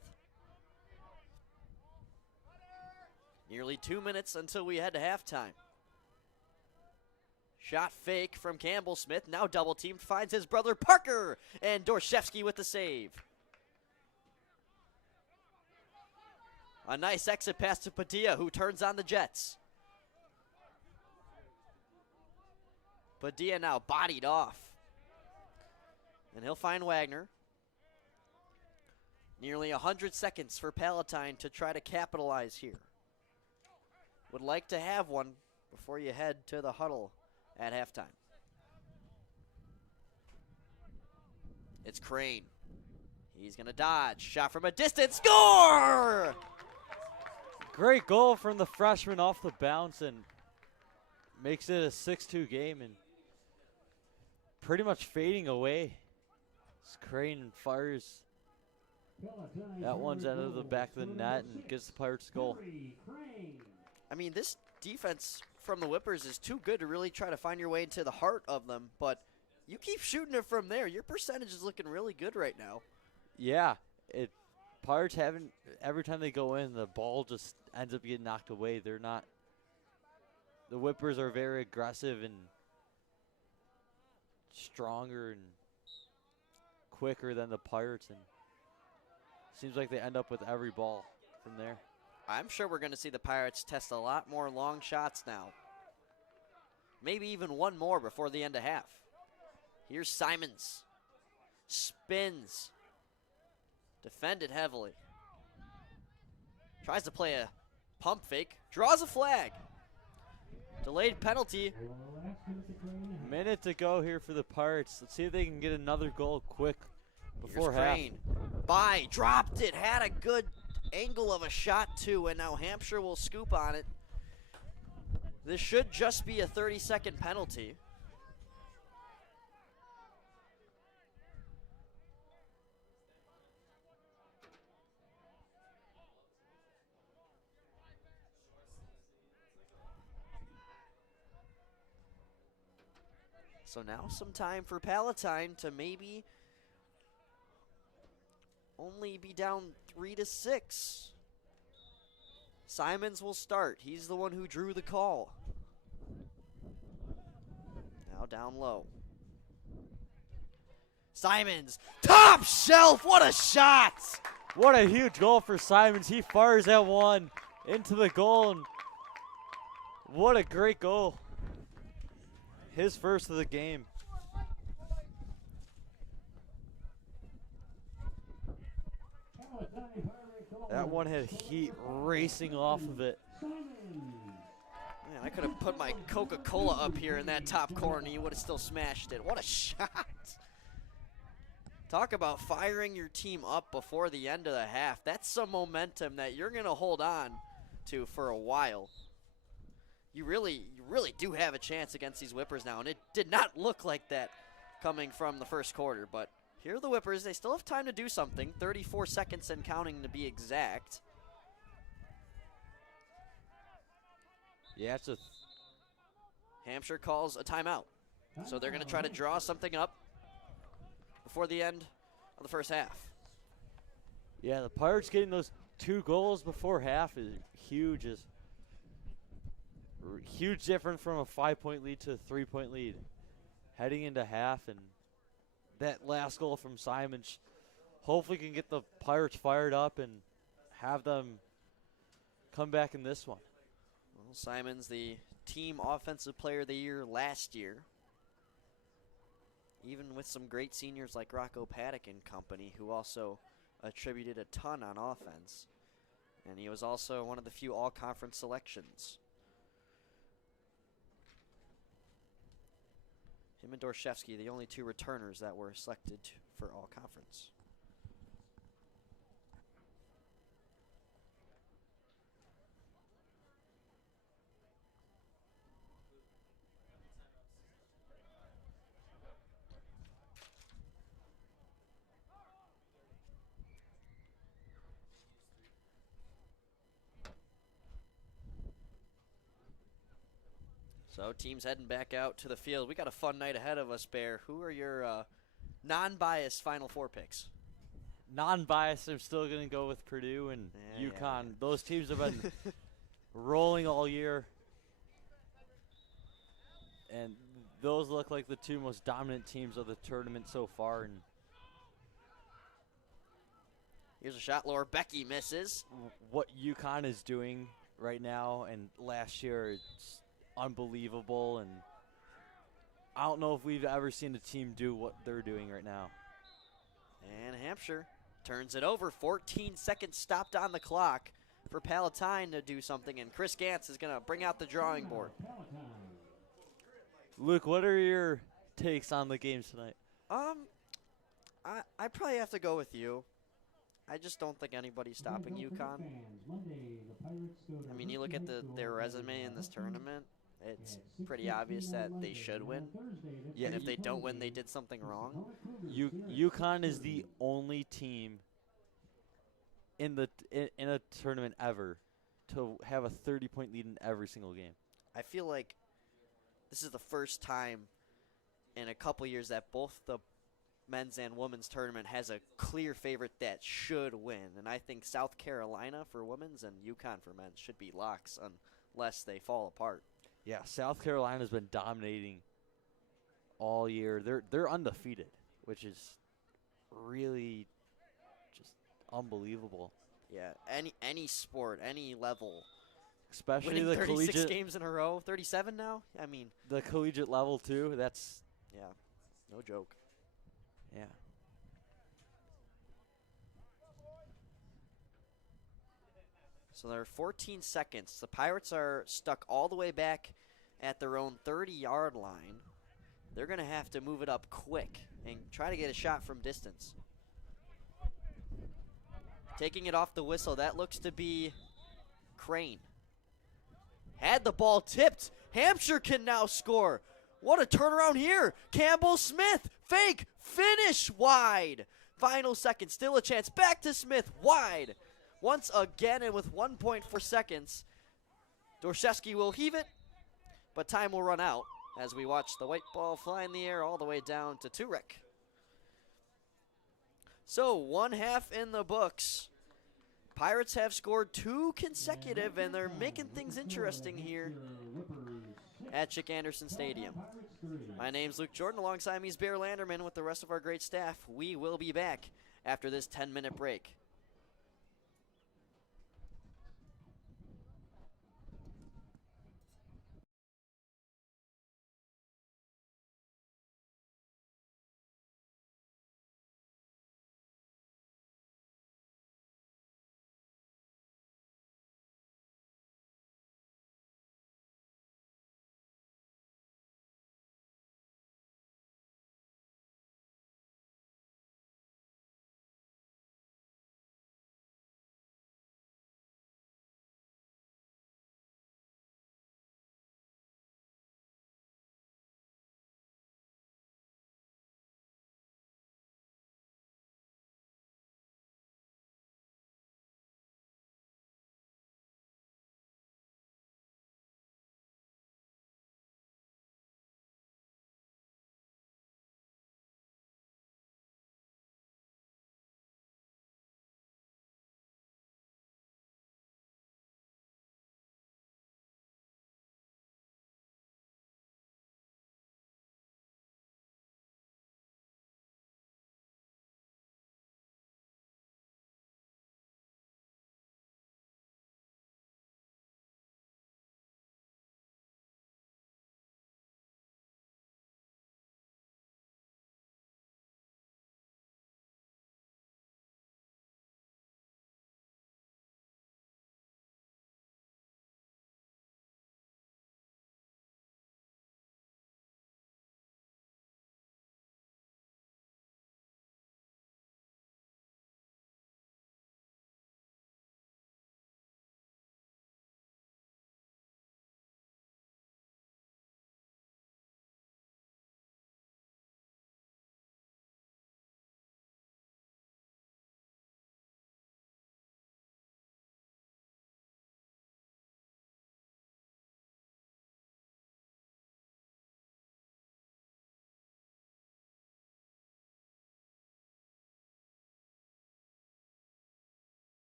Nearly 2 minutes until we head to halftime. Shot fake from Campbell Smith, now double teamed, finds his brother Parker, and Dorshevsky with the save. A nice exit pass to Padilla, who turns on the Jets. Padilla now bodied off. And he'll find Wagner. Nearly 100 seconds for Palatine to try to capitalize here. Would like to have one before you head to the huddle at halftime. It's Crane. He's going to dodge. Shot from a distance. Score! Great goal from the freshman off the bounce and makes it a 6-2 game and pretty much fading away. Crane fires. That one's out of the back of the net and gets the Pirates goal. I mean, this defense from the Whippers is too good to really try to find your way into the heart of them, but you keep shooting it from there. Your percentage is looking really good right now. Yeah, Pirates haven't, every time they go in, the ball just ends up getting knocked away. They're not, the Whippers are very aggressive and stronger and quicker than the Pirates, and seems like they end up with every ball from there. I'm sure we're going to see the Pirates test a lot more long shots now. Maybe even one more before the end of half. Here's Simons. Spins. Defended heavily. Tries to play a pump fake. Draws a flag. Delayed penalty. Minute to go here for the Pirates. Let's see if they can get another goal quick before Here's half. Crane. By, dropped it. Had a good angle of a shot too, and now Hampshire will scoop on it. This should just be a 30-second penalty. So now some time for Palatine to maybe only be down 3-6. Simons will start. He's the one who drew the call. Now down low. Simons, top shelf, what a shot! What a huge goal for Simons. He fires that one into the goal, and what a great goal. His first of the game. That one had heat racing off of it. Man, I could have put my Coca-Cola up here in that top corner. You would have still smashed it. What a shot. Talk about firing your team up before the end of the half. That's some momentum that you're going to hold on to for a while. You really do have a chance against these Whippers now, and it did not look like that coming from the first quarter. But here are the Whippers. They still have time to do something. 34 seconds and counting to be exact. Yeah, it's a Hampshire calls a timeout. So they're going to try to draw something up before the end of the first half. Yeah, the Pirates getting those 2 goals before half is huge. Is huge difference from a 5-point lead to a 3-point lead heading into half, and that last goal from Simons hopefully can get the Pirates fired up and have them come back in this one. Well, Simons, the team offensive player of the year last year, even with some great seniors like Rocco Paddock and company, who also attributed a ton on offense. And he was also one of the few all-conference selections. Him and Dorshevsky, the only 2 returners that were selected for all-conference. So teams heading back out to the field. We got a fun night ahead of us, Bear. Who are your non-biased Final Four picks? Non-biased, I'm still going to go with Purdue and Yeah, UConn. yeah. Those teams have been rolling all year. And those look like the 2 most dominant teams of the tournament so far. And Here's a shot, lower. Becky misses. what UConn is doing right now and last year, it's unbelievable. And I don't know if we've ever seen a team do what they're doing right now. And Hampshire turns it over. 14 seconds stopped on the clock for Palatine to do something, and Chris Gantz is going to bring out the drawing board. Luke, what are your takes on the games tonight? I probably have to go with you. I just don't think anybody's stopping UConn. I mean, you look at their resume in this tournament, it's pretty obvious that they should win. Yeah, And if they don't win, they did something wrong. UConn is the only team in a tournament ever to have a 30-point lead in every single game. I feel like this is the first time in a couple years that both the men's and women's tournament has a clear favorite that should win. And I think South Carolina for women's and UConn for men's should be locks unless they fall apart. Yeah, South Carolina's been dominating all year. They're undefeated, which is really just unbelievable. Yeah, any sport, any level. Especially Winning the 36 collegiate games in a row, 37 now? I mean, the collegiate level too. That's yeah, no joke. yeah. So there are 14 seconds. The Pirates are stuck all the way back at their own 30-yard line. They're going to have to move it up quick and try to get a shot from distance. Taking it off the whistle, that looks to be Crane. Had the ball tipped. Hampshire can now score. What a turnaround here. Campbell Smith, fake, finish, wide. Final second, still a chance. Back to Smith, wide. Once again, and with 1.4 seconds, Dorshevsky will heave it, but time will run out. as we watch the white ball fly in the air all the way down to Turek. So 1 half in the books. Pirates have scored 2 consecutive, and they're making things interesting here at Chick Anderson Stadium. My name's Luke Jorden. Alongside me is Bear Landerman with the rest of our great staff. We will be back after this 10-minute break.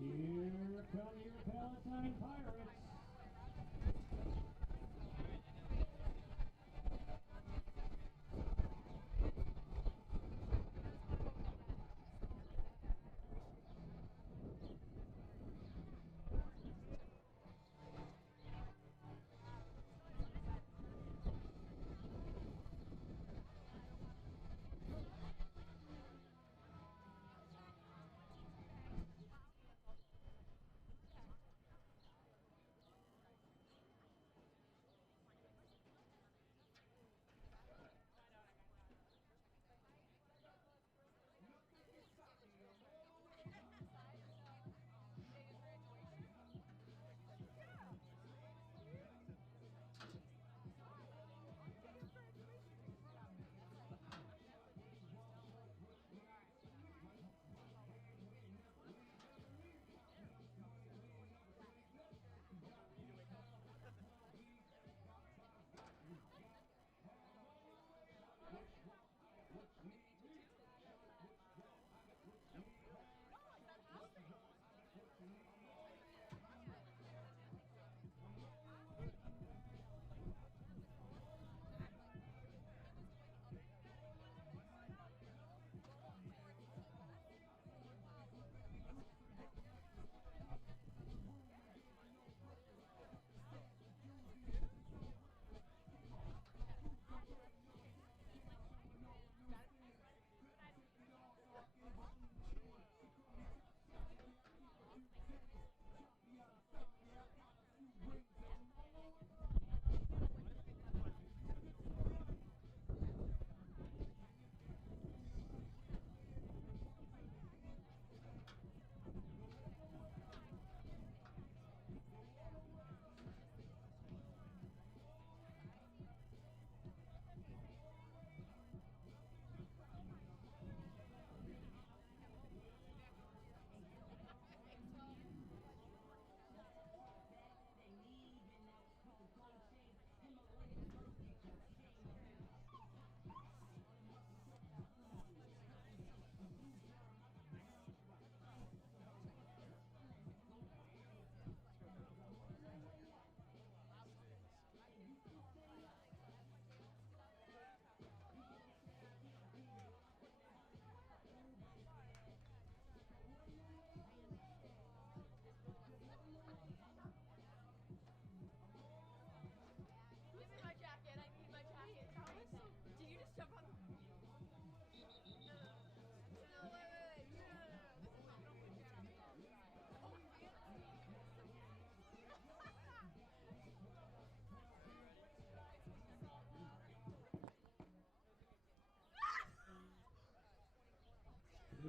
Here come your Palatine Pirates.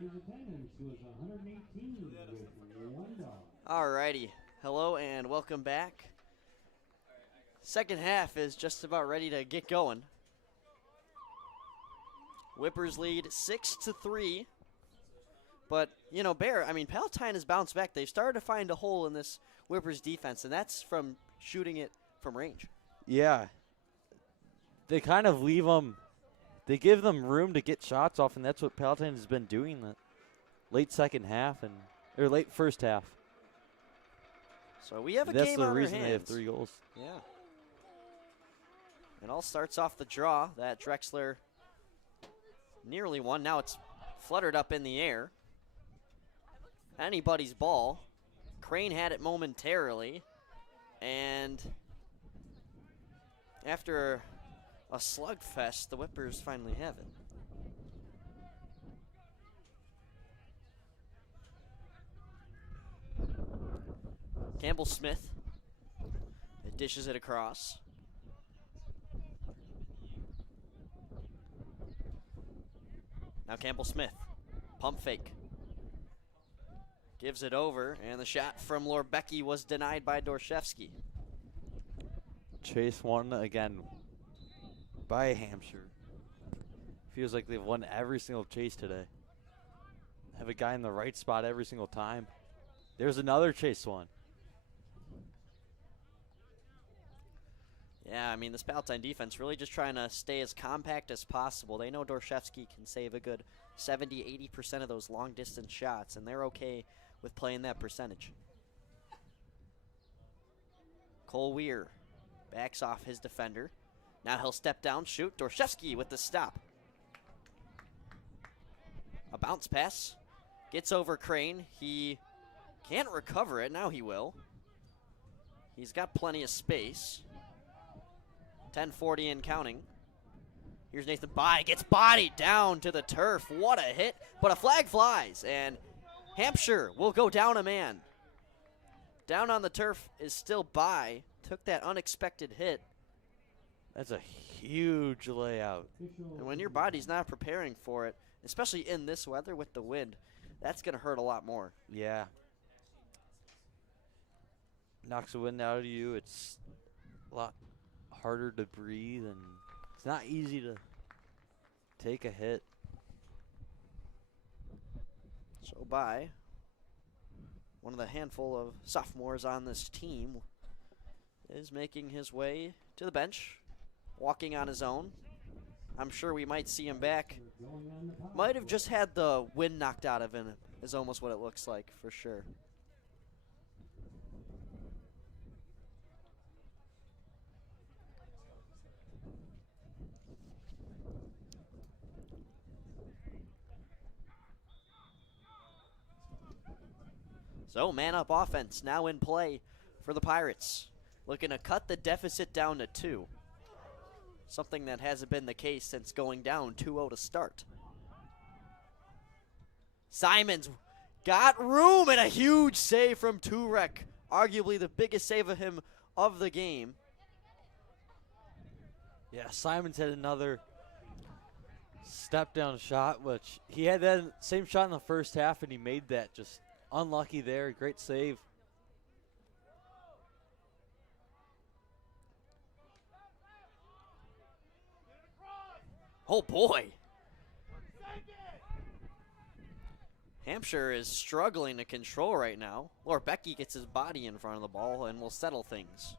His attendance was 118 with one dog. Alrighty. Hello and welcome back. Second half is just about ready to get going. Whippers lead 6-3. But, you know, Palatine has bounced back. They've started to find a hole in this Whippers defense, and that's from shooting it from range. Yeah. They kind of leave them. They give them room to get shots off, and that's what Palatine has been doing the late second half or late first half. So we have a That's game the on our reason hands. they have 3 goals. Yeah. It all starts off the draw that Drexler nearly won. Now it's fluttered up in the air. Anybody's ball. Crane had it momentarily. And after a slugfest, the Whippers finally have it. Campbell Smith. It dishes it across. Now Campbell Smith. Pump fake. Gives it over, and the shot from Lorbecki was denied by Dorshevsky. Chase won again by Hampshire. Feels like they've won every single chase today. Have a guy in the right spot every single time. There's another chase one. Yeah, I mean, this Palatine defense really just trying to stay as compact as possible. They know Dorshevsky can save a good 70-80% of those long-distance shots, and they're okay with playing that percentage. Cole Weir backs off his defender. Now he'll step down, shoot. Dorshevsky with the stop. A bounce pass. Gets over Crane. He can't recover it. Now he will. He's got plenty of space. 10:40 and counting. Here's Nathan By. Gets bodied down to the turf. What a hit. But a flag flies, and Hampshire will go down a man. Down on the turf is still By. Took that unexpected hit. That's a huge layout. And when your body's not preparing for it, especially in this weather with the wind, that's going to hurt a lot more. Yeah. Knocks the wind out of you. It's a lot harder to breathe, and it's not easy to take a hit. So By, one of the handful of sophomores on this team, is making his way to the bench, walking on his own. I'm sure we might see him back. Might have just had the wind knocked out of him, is almost what it looks like, for sure. So, man-up offense now in play for the Pirates. Looking to cut the deficit down to 2. Something that hasn't been the case since going down 2-0 to start. Simons got room and a huge save from Turek. Arguably the biggest save of him of the game. Yeah, Simons had another step-down shot, which he had that same shot in the first half, and he made that. Just unlucky there. Great save. Oh, boy. Hampshire is struggling to control right now. Becky gets his body in front of the ball and will settle things.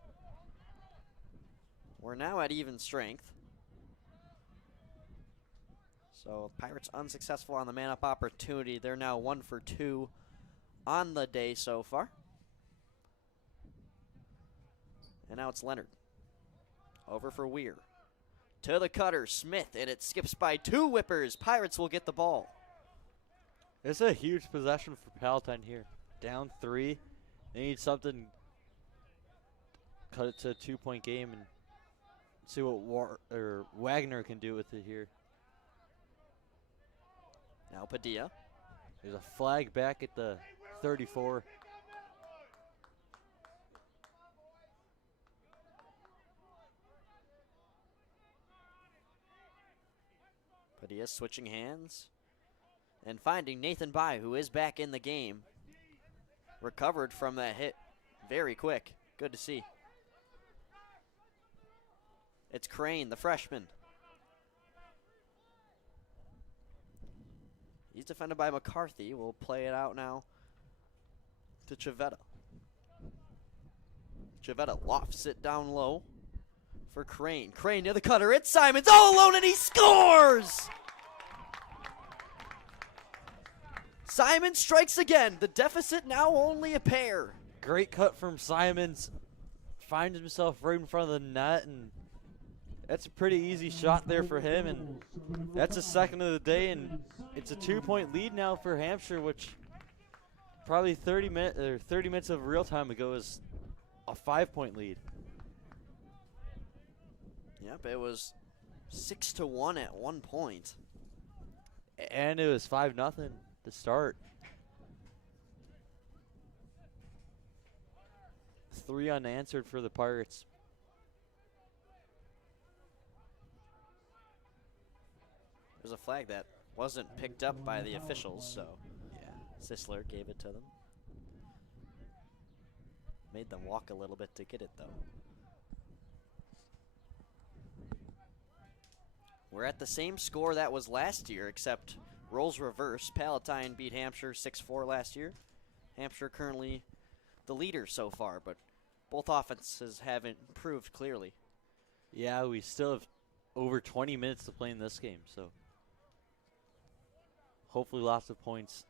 We're now at even strength. So Pirates unsuccessful on the man-up opportunity. They're now 1 for 2 on the day so far. And now it's Leonard. Over for Weir. To the cutter, Smith, and it skips by 2 Whippers. Pirates will get the ball. It's a huge possession for Palatine here. Down 3. They need something. Cut it to a 2-point game and see what Wagner can do with it here. Now Padilla. There's a flag back at the 34. Padilla switching hands and finding Nathan By, who is back in the game. Recovered from that hit very quick. Good to see. It's Crane, the freshman. He's defended by McCarthy. We'll play it out now to Chavetta. Chavetta lofts it down low for Crane. Crane near the cutter. It's Simons all alone, and he scores! Simons strikes again. The deficit now only a pair. Great cut from Simons. Finds himself right in front of the net, and that's a pretty easy shot there for him, and that's a second of the day, and it's a 2-point lead now for Hampshire, which probably 30 minutes of real time ago is a 5-point lead. Yep, it was 6-1 at one point. And it was 5-0 to start. 3 unanswered for the Pirates. There's a flag that wasn't picked up by the officials, so yeah, Sisler gave it to them. Made them walk a little bit to get it, though. We're at the same score that was last year, except roles reverse. Palatine beat Hampshire 6-4 last year. Hampshire currently the leader so far, but both offenses haven't improved clearly. Yeah, we still have over 20 minutes to play in this game, so hopefully lots of points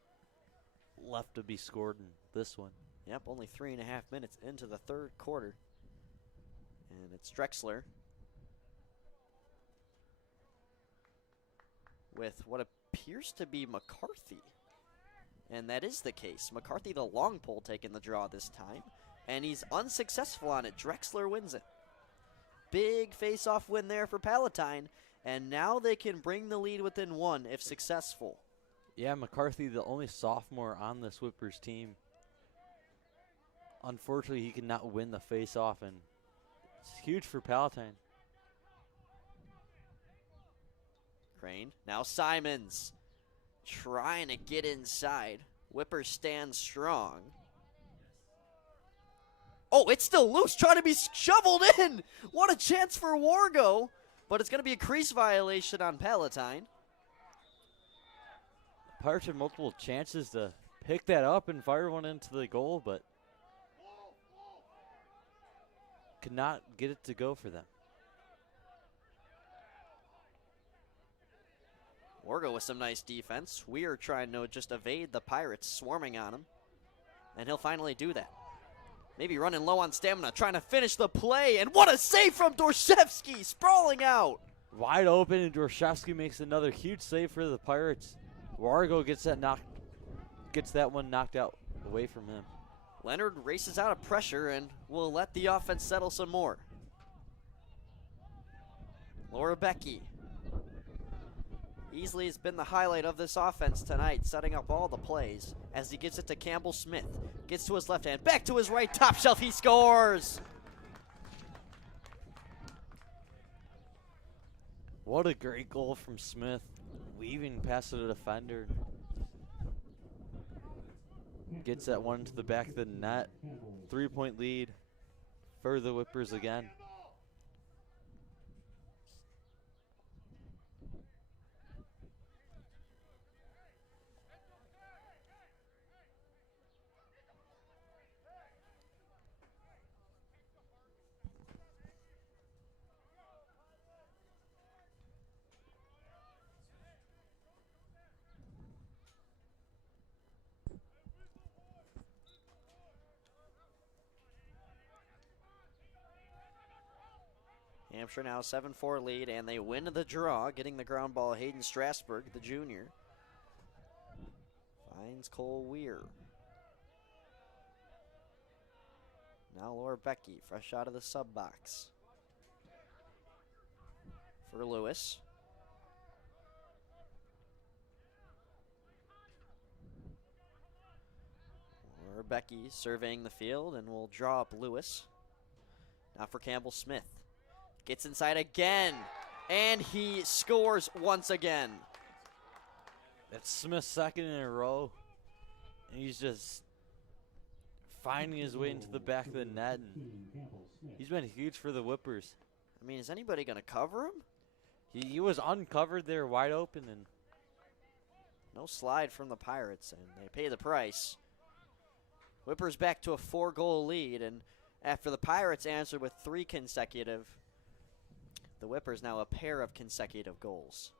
left to be scored in this one. Yep, only 3.5 minutes into the third quarter. And it's Drexler with what appears to be McCarthy. And that is the case. McCarthy, the long pole, taking the draw this time. And he's unsuccessful on it. Drexler wins it. Big face-off win there for Palatine. And now they can bring the lead within one if successful. Yeah, McCarthy, the only sophomore on this Whippers team. Unfortunately, he could not win the face-off, and it's huge for Palatine. Crane. Now Simons trying to get inside. Whippers stand strong. Oh, it's still loose, trying to be shoveled in. What a chance for Wargo, but it's going to be a crease violation on Palatine. Pirates had multiple chances to pick that up and fire one into the goal, but could not get it to go for them. Wargo with some nice defense. We're trying to just evade the Pirates swarming on him, and he'll finally do that. Maybe running low on stamina, trying to finish the play, and what a save from Dorshevsky, sprawling out. Wide open, and Dorshevsky makes another huge save for the Pirates. Wargo gets that one knocked out away from him. Leonard races out of pressure and will let the offense settle some more. Laura Becky easily has been the highlight of this offense tonight, setting up all the plays as he gets it to Campbell Smith. Gets to his left hand, back to his right, top shelf, he scores! What a great goal from Smith, weaving past the defender. Gets that one to the back of the net. 3-point lead for the Whippers again. Hampshire now 7-4 lead, and they win the draw, getting the ground ball. Hayden Strasburg, the junior, finds Cole Weir. Now Laura Becky, fresh out of the sub box. For Lewis. Laura Becky surveying the field and will draw up Lewis. Now for Campbell Smith. Gets inside again, and he scores once again. That's Smith's second in a row, and he's just finding his way into the back of the net, and he's been huge for the Whippers. I mean, is anybody going to cover him? He was uncovered there, wide open, and no slide from the Pirates, and they pay the price. Whippers back to a 4-goal lead, and after the Pirates answered with 3 consecutive, the Whippers now a pair of consecutive goals.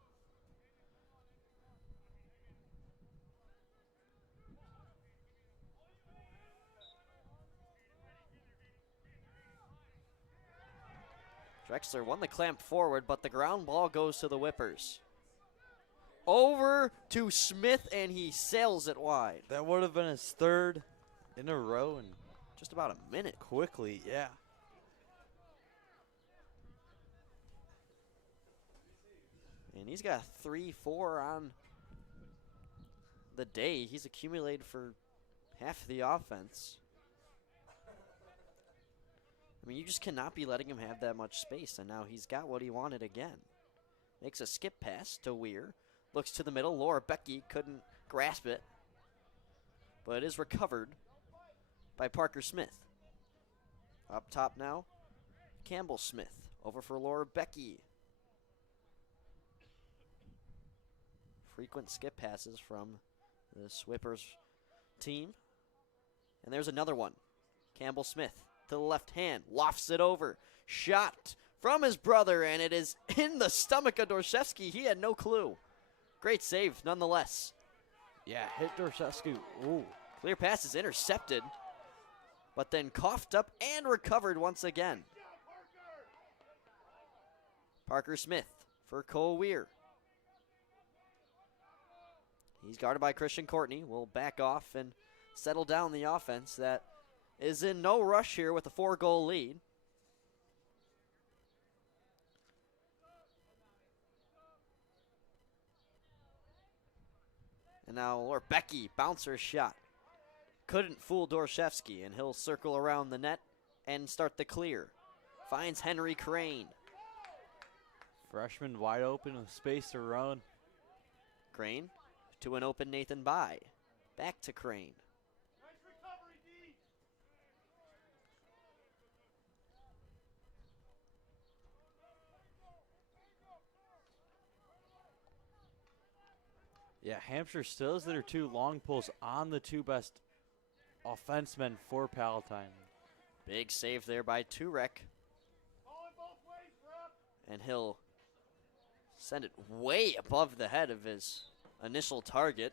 Drexler won the clamp forward, but the ground ball goes to the Whippers. Over to Smith, and he sails it wide. that would have been his third in a row, and Just about a minute. quickly, yeah. And he's got 3-4 on the day. He's accumulated for half the offense. I mean, you just cannot be letting him have that much space, and now he's got what he wanted again. Makes a skip pass to Weir. Looks to the middle. Laura Becky couldn't grasp it, but it is recovered by Parker Smith. Up top now, Campbell Smith. Over for Laura Becky. Frequent skip passes from the Whippers team. And there's another one. Campbell Smith to the left hand, lofts it over. Shot from his brother, and it is in the stomach of Dorshevsky. He had no clue. Great save nonetheless. Yeah, hit Dorshevsky. Ooh. Clear pass is intercepted, but then coughed up and recovered once again. Parker Smith for Cole Weir. He's guarded by Christian Courtney. Will back off and settle down the offense that is in no rush here with a 4-goal lead. And now Lorbecky, bouncer shot. Couldn't fool Dorshevsky, and he'll circle around the net and start the clear. Finds Henry Crane. Freshman wide open with space to run. Crane to an open Nathan By. Back to Crane. Yeah, Hampshire still has their 2 long pulls on the 2 best offensemen for Palatine. Big save there by Turek. And he'll send it way above the head of his initial target.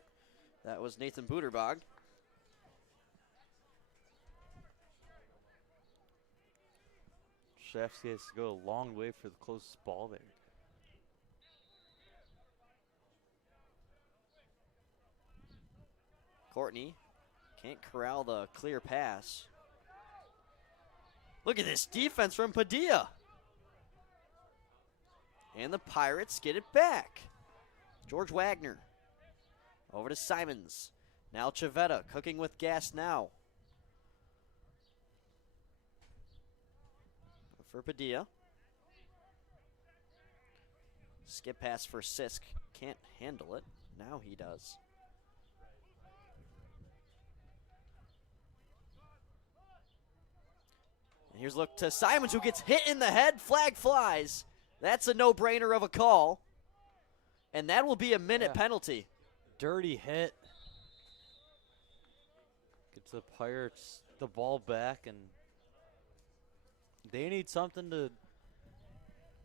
That was Nathan Buterbog. Shafsky has to go a long way for the closest ball there. Courtney can't corral the clear pass. Look at this defense from Padilla. And the Pirates get it back. George Wagner over to Simons. Now Chavetta cooking with gas now. For Padilla. Skip pass for Sisk. Can't handle it. Now he does. And here's a look to Simons, who gets hit in the head. Flag flies. That's a no-brainer of a call. And that will be a minute penalty. Dirty hit. Gets the Pirates the ball back, and they need something to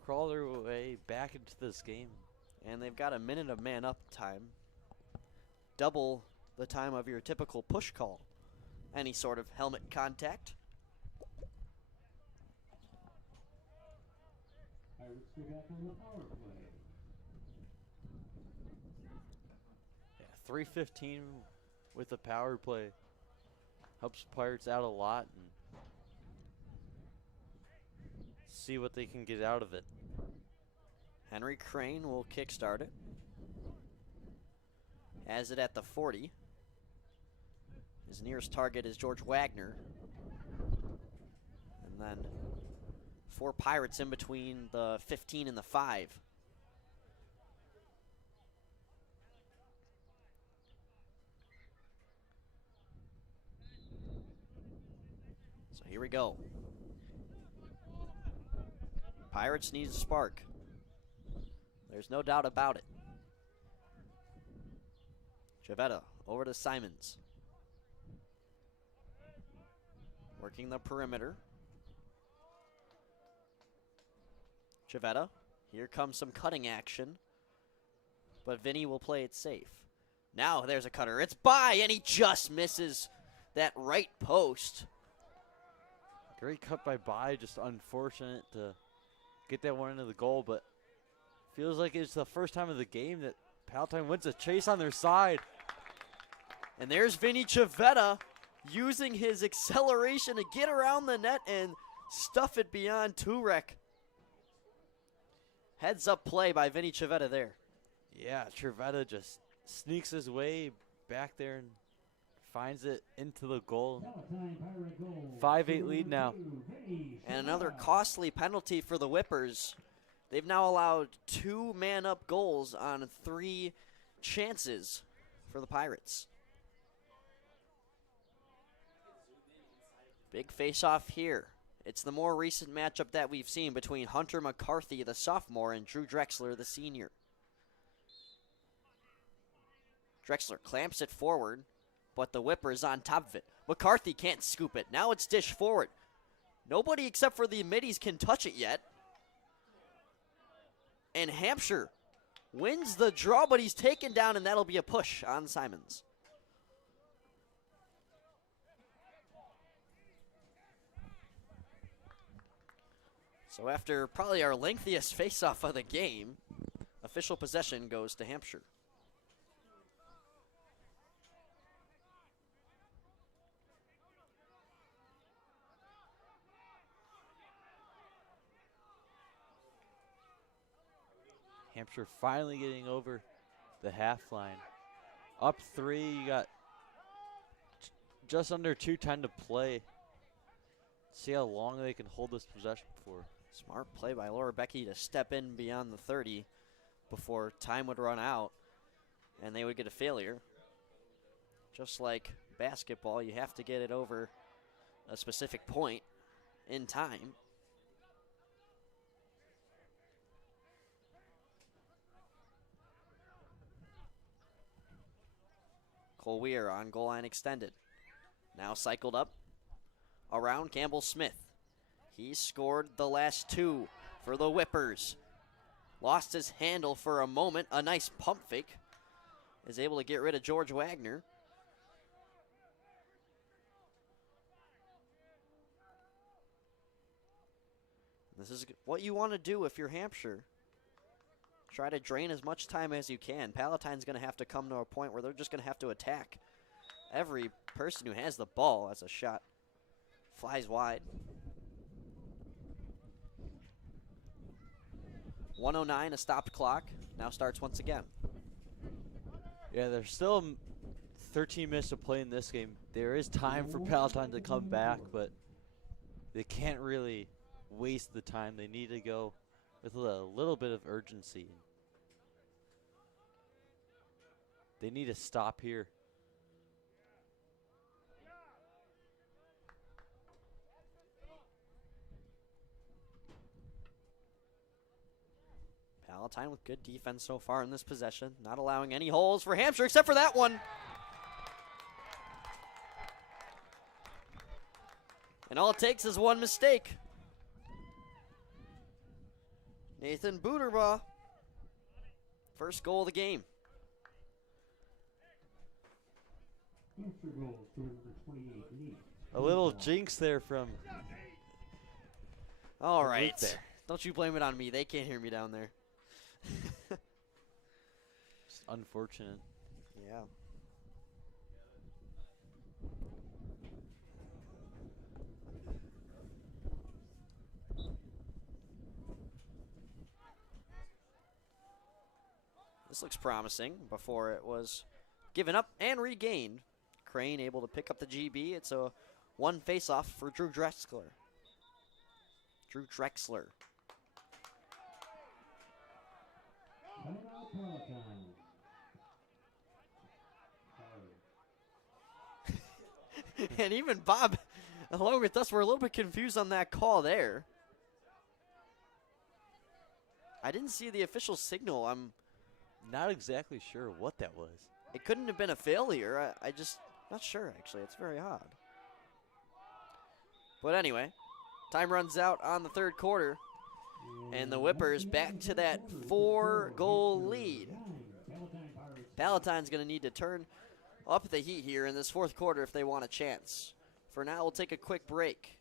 crawl their way back into this game. And they've got a minute of man-up time. Double the time of your typical push call. Any sort of helmet contact. Pirates go back on the power play. Yeah, 3:15 with the power play. Helps Pirates out a lot and see what they can get out of it. Henry Crane will kickstart it. Has it at the 40. His nearest target is George Wagner. And then 4 Pirates in between the 15 and the 5. So here we go. Pirates need a spark. There's no doubt about it. Chavetta over to Simons. Working the perimeter. Chavetta. Here comes some cutting action. But Vinny will play it safe. Now there's a cutter. It's by, and he just misses that right post. Great cut by, just unfortunate to get that one into the goal, but feels like it's the first time of the game that Palatine wins a chase on their side. And there's Vinny Chavetta using his acceleration to get around the net and stuff it beyond Turek. Heads up play by Vinny Chavetta there. Yeah, Chavetta just sneaks his way back there and finds it into the goal. 5-8 lead now. And another costly penalty for the Whippers. They've now allowed 2 man-up goals on 3 chances for the Pirates. Big face-off here. It's the more recent matchup that we've seen between Hunter McCarthy, the sophomore, and Drew Drexler, the senior. Drexler clamps it forward, but the Whippers on top of it. McCarthy can't scoop it. Now it's dished forward. Nobody except for the middies can touch it yet. And Hampshire wins the draw, but he's taken down, and that'll be a push on Simons. So after probably our lengthiest face-off of the game, official possession goes to Hampshire. Hampshire finally getting over the half line. Up 3, you got just under 2 time to play. See how long they can hold this possession for. Smart play by Laura Becky to step in beyond the 30 before time would run out and they would get a failure. Just like basketball, you have to get it over a specific point in time. Cole Weir on goal line extended. Now cycled up around Campbell Smith. He scored the last 2 for the Whip-Purs. Lost his handle for a moment. A nice pump fake. Is able to get rid of George Wagner. This is what you want to do if you're Hampshire. Try to drain as much time as you can. Palatine's going to have to come to a point where they're just going to have to attack every person who has the ball. As a shot flies wide. 1:09, a stopped clock. Now starts once again. Yeah, there's still 13 minutes to play in this game. There is time for Palatine to come back, but they can't really waste the time. They need to go with a little bit of urgency. They need to stop here. Palatine with good defense so far in this possession, not allowing any holes for Hampshire except for that one. And all it takes is one mistake. Nathan Booterbaugh, first goal of the game. Hampshire goals to number 28, Lee. A little jinx there from. All right. there. Don't you blame it on me. They can't hear me down there. Just unfortunate. Yeah. This looks promising before it was given up and regained. Crane able to pick up the GB. It's a one face-off for Drew Drexler. Timeout Palatine. And even Bob, along with us, were a little bit confused on that call there. I didn't see the official signal. I'm not exactly sure what that was. It couldn't have been a failure. I just, not sure actually. It's very odd. But anyway, time runs out on the third quarter. And the Whip-Purs back to that 4-goal lead. Palatine's going to need to turn up the heat here in this fourth quarter if they want a chance. For now, we'll take a quick break.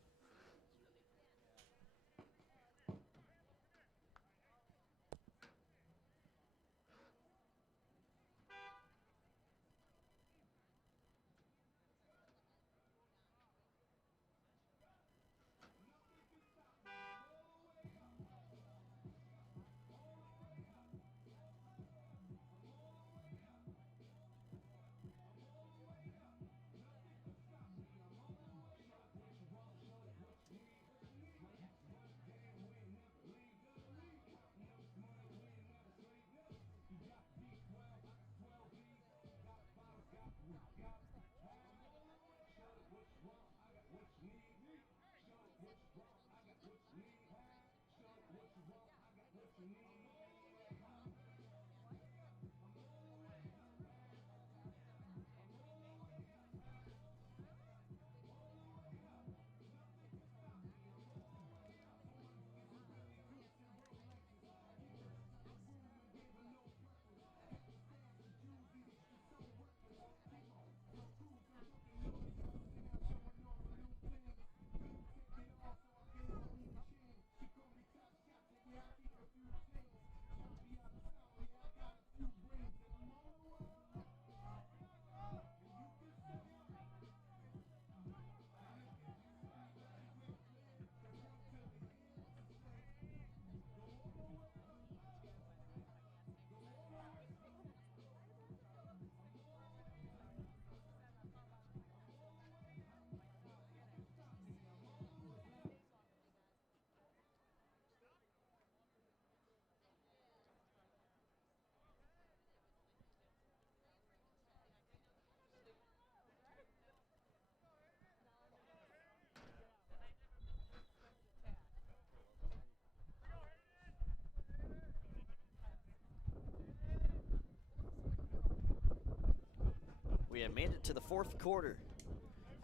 have made it to the fourth quarter.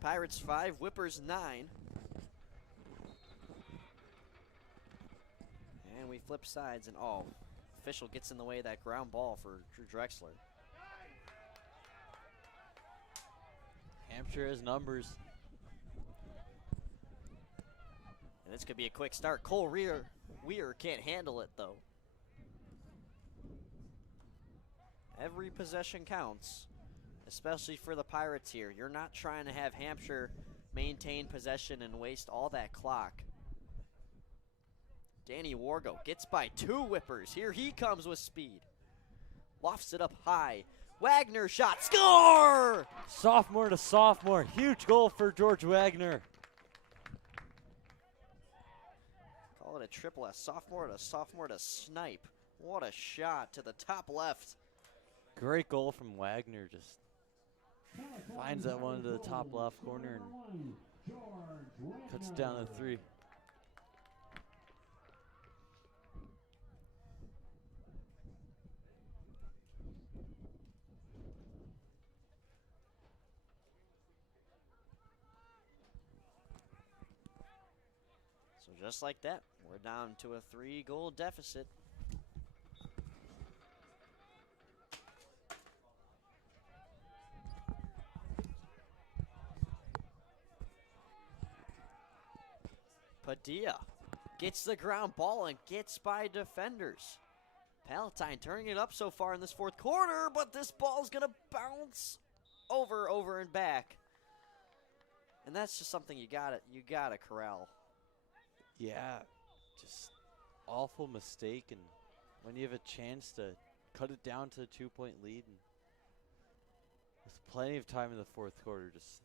Pirates 5, Whippers 9. And we flip sides, and official gets in the way of that ground ball for Drew Drexler. Hampshire has numbers. And this could be a quick start. Cole Weir can't handle it, though. Every possession counts, especially for the Pirates here. You're not trying to have Hampshire maintain possession and waste all that clock. Danny Wargo gets by 2 Whippers. Here he comes with speed. Lofts it up high. Wagner shot, score! Sophomore to sophomore, huge goal for George Wagner. Call it a triple, a sophomore to snipe. What a shot to the top left. Great goal from Wagner, just finds that one to the top left corner and cuts it down to 3. So just like that, we're down to a 3-goal deficit. Padilla gets the ground ball and gets by defenders. Palatine turning it up so far in this fourth quarter, but this ball's gonna bounce over and back. And that's just something you gotta corral. Yeah, just awful mistake, and when you have a chance to cut it down to a 2-point lead, and with plenty of time in the fourth quarter, just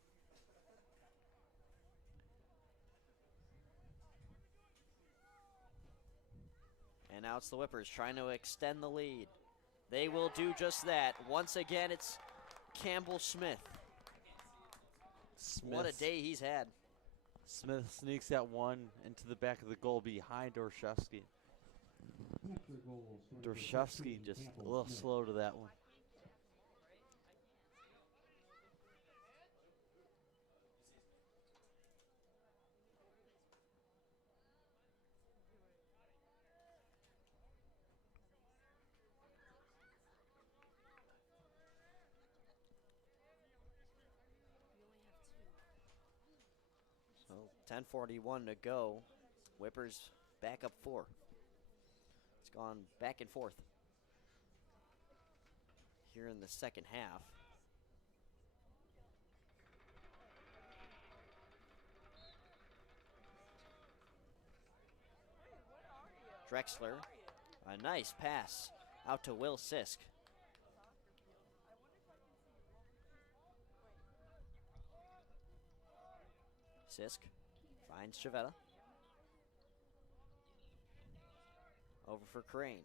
and now it's the Whippers trying to extend the lead. They will do just that. Once again, it's Campbell Smith. What a day he's had. Smith sneaks that one into the back of the goal behind Dorshevsky. Dorshevsky just a little slow to that one. So 10:41 to go. Whippers back up 4. It's gone back and forth here in the second half. Drexler, a nice pass out to Will Sisk. Sisk finds Chavetta. Over for Crane.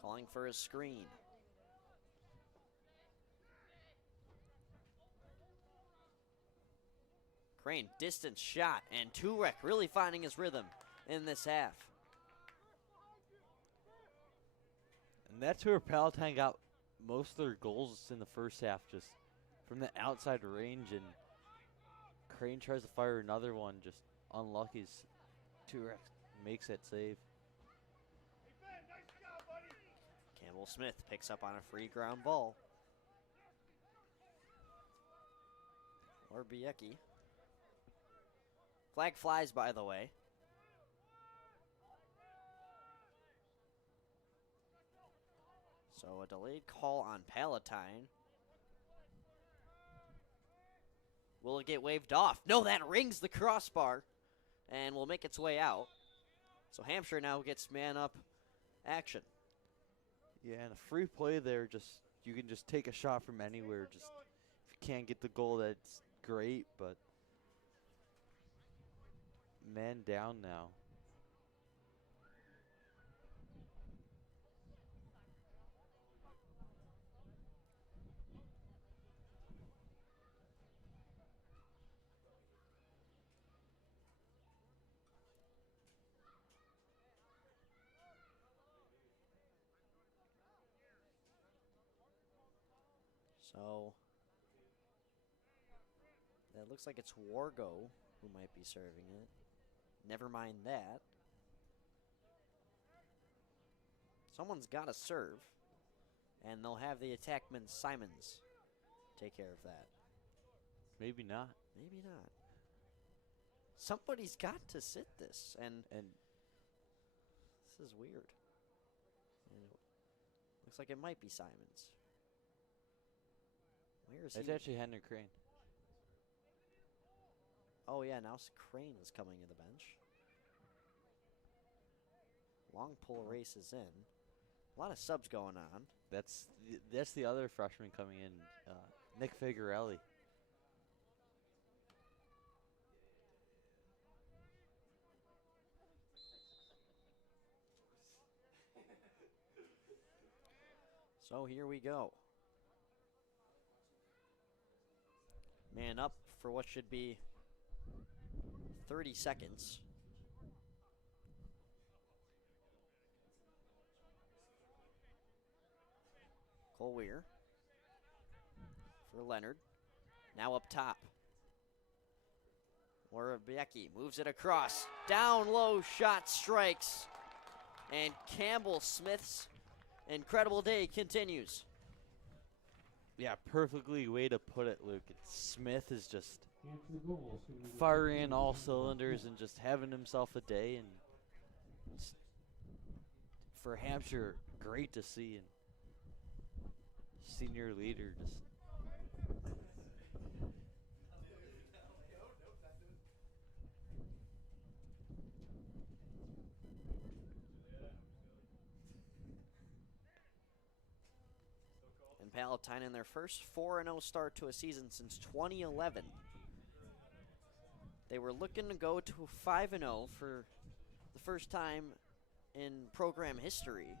Calling for a screen. Crane, distance shot, and Turek really finding his rhythm in this half. And that's where Palatine got most of their goals in the first half, just from the outside range, and Crane tries to fire another one, just unlucky. Turek makes that save. Campbell Smith picks up on a free ground ball. Or Biecki. Flag flies, by the way. So a delayed call on Palatine. Will it get waved off? No, that rings the crossbar and will make its way out. So Hampshire now gets man-up action. Yeah, and a free play there, just you can just take a shot from anywhere. Just if you can't get the goal, that's great, but man down now. So it looks like it's Wargo who might be serving it. Never mind that. Someone's got to serve, and they'll have the attackman Simons take care of that. Maybe not. Maybe not. Somebody's got to sit this, and this is weird. And it looks like it might be Simons. Where is he? It's actually Henry Crane. Oh yeah, now Crane is coming to the bench. Long pull race is in. A lot of subs going on. That's the other freshman coming in, Nick Figuarelli. So here we go. Man up for what should be 30 seconds. Cole Weir for Leonard. Now up top. Warbiecki moves it across. Down low shot strikes. And Campbell Smith's incredible day continues. Yeah, perfectly way to put it, Luke. Smith is just Hampshire goals. firing all cylinders and just having himself a day. And for Hampshire, great to see. And senior leader just and Palatine in their first 4-0 start to a season since 2011. They were looking to go to 5-0 for the first time in program history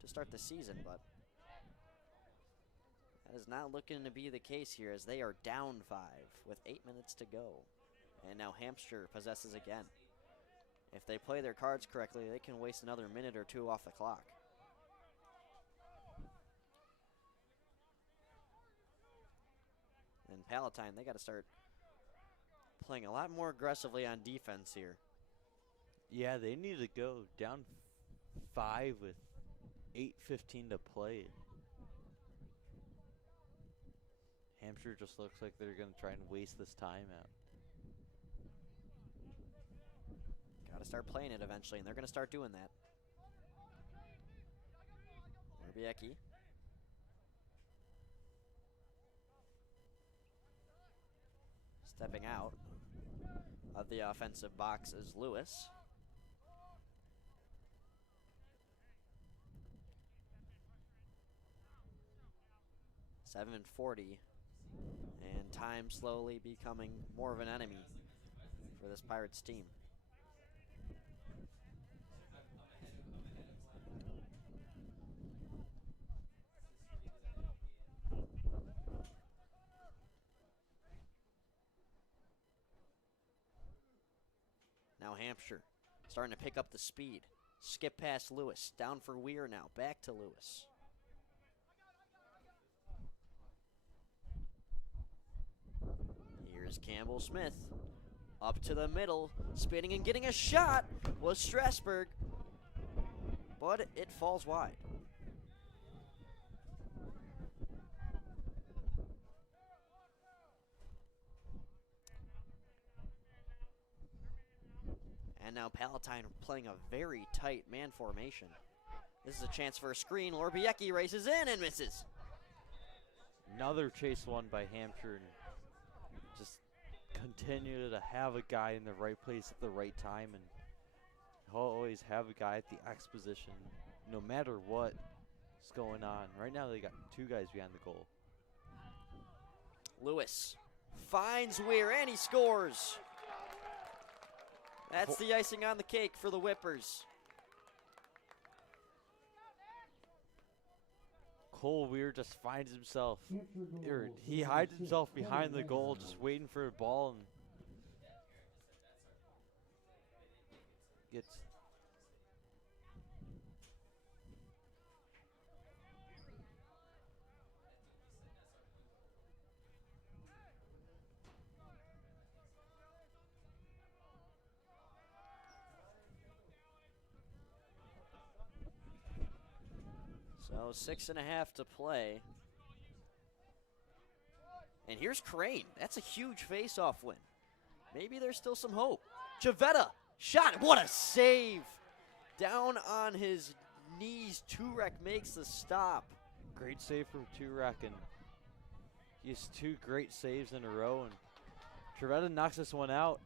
to start the season, but that is not looking to be the case here as they are down 5 with 8 minutes to go. And now Hampshire possesses again. If they play their cards correctly, they can waste another minute or two off the clock. And Palatine, they got to start playing a lot more aggressively on defense here. yeah, they need to go down 5 with 8:15 to play. Hampshire just looks like they're going to try and waste this time out. Got to start playing it eventually, and they're going to start doing that. Warbiecki. Stepping out of the offensive box is Lewis. .740, and time slowly becoming more of an enemy for this Pirates team. Now Hampshire starting to pick up the speed. Skip past Lewis. Down for Weir now. Back to Lewis. Here's Campbell Smith. Up to the middle. Spinning and getting a shot was Strasburg. But it falls wide. And now Palatine playing a very tight man formation. This is a chance for a screen. Warbiecki races in and misses. Another chase won by Hampshire, and just continue to have a guy in the right place at the right time, and always have a guy at the X position no matter what's going on. Right now they got 2 guys behind the goal. Lewis finds Weir and he scores. That's the icing on the cake for the Whippers. Cole Weir just finds himself, or he hides himself behind the goal, just waiting for a ball, and gets. So 6.5 to play. And here's Crane. That's a huge face-off win. Maybe there's still some hope. Julieta, shot. What a save. Down on his knees, Turek makes the stop. Great save from Turek, and he has 2 great saves in a row, and Julieta knocks this one out.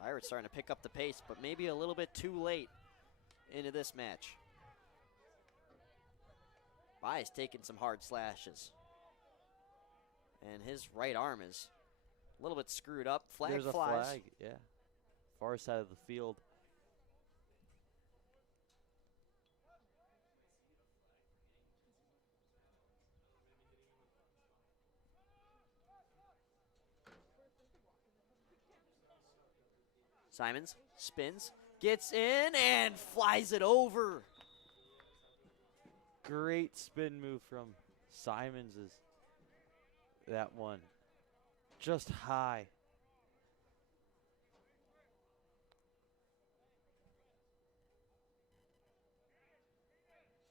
Pirates starting to pick up the pace, but maybe a little bit too late into this match. Vai's taking some hard slashes. And his right arm is a little bit screwed up. Flag There's flies. a flag, yeah. Far side of the field. Simons spins, gets in, and flies it over. Great spin move from Simons is that one. Just high.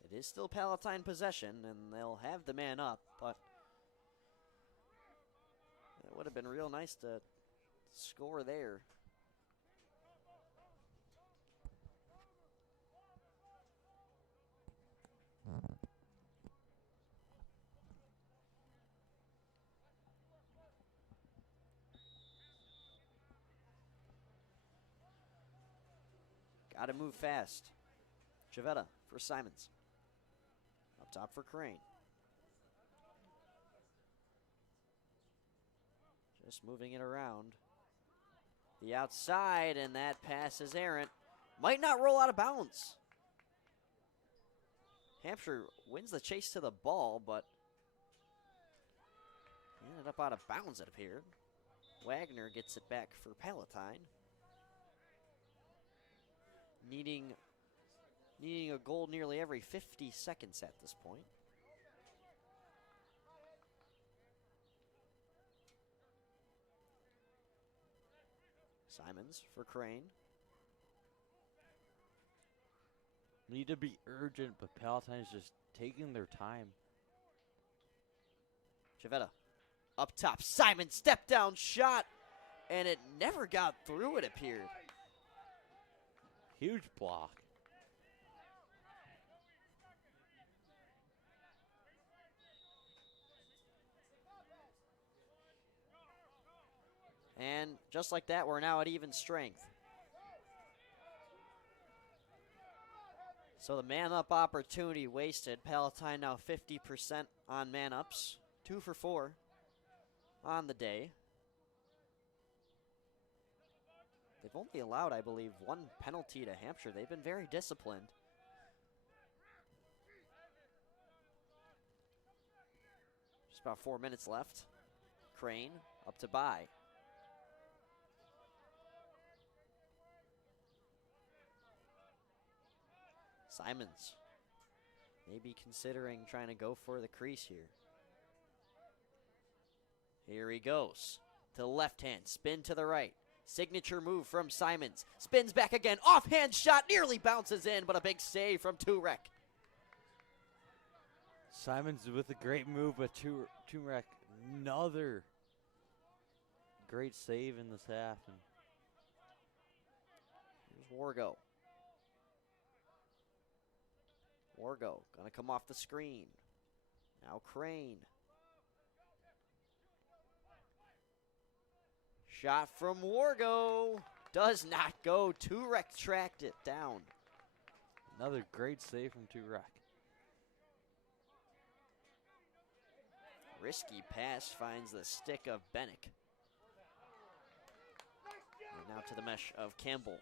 It is still Palatine possession, and they'll have the man up, but it would have been real nice to score there. Got to move fast. Julieta for Simons. Up top for Crane. Just moving it around. The outside, and that pass is errant. Might not roll out of bounds. Hampshire wins the chase to the ball, but he ended up out of bounds, it appeared. Wagner gets it back for Palatine. Needing a goal nearly every 50 seconds at this point. Simons for Crane. Need to be urgent, but Palatine's just taking their time. Julieta up top. Simon step down shot, and it never got through, it appeared. Huge block. And just like that, we're now at even strength. So the man-up opportunity wasted. Palatine now 50% on man-ups. 2 for 4 on the day. They've only allowed, I believe, 1 penalty to Hampshire. They've been very disciplined. Just about 4 minutes left. Crane up to Bai. Simons maybe considering trying to go for the crease here. Here he goes. To the left hand, spin to the right. Signature move from Simons. Spins back again, offhand shot, nearly bounces in, but a big save from Turek. Simons with a great move, but Turek, another great save in this half. And here's Wargo. Wargo gonna come off the screen. Now Crane. Shot from Wargo. Does not go. Turek tracked it down. Another great save from Turek. Risky pass finds the stick of Bennick. And now to the mesh of Campbell.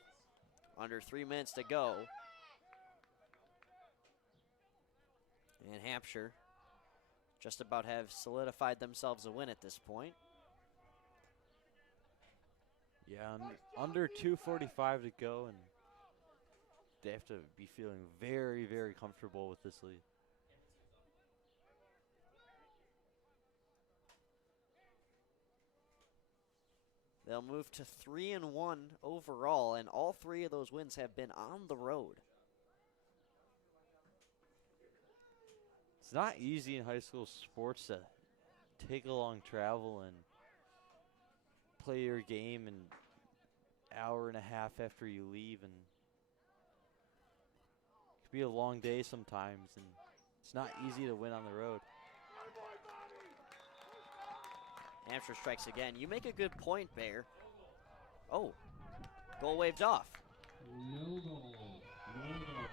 Under 3 minutes to go. And Hampshire just about have solidified themselves a win at this point. Yeah, under 2:45 to go, and they have to be feeling very, very comfortable with this lead. They'll move to 3-1 overall, and all 3 of those wins have been on the road. It's not easy in high school sports to take a long travel and play your game an hour and a half after you leave, and it could be a long day sometimes, and it's not easy to win on the road. Hampshire strikes again. You make a good point, Bear. Oh, goal waved off. No goal. No goal.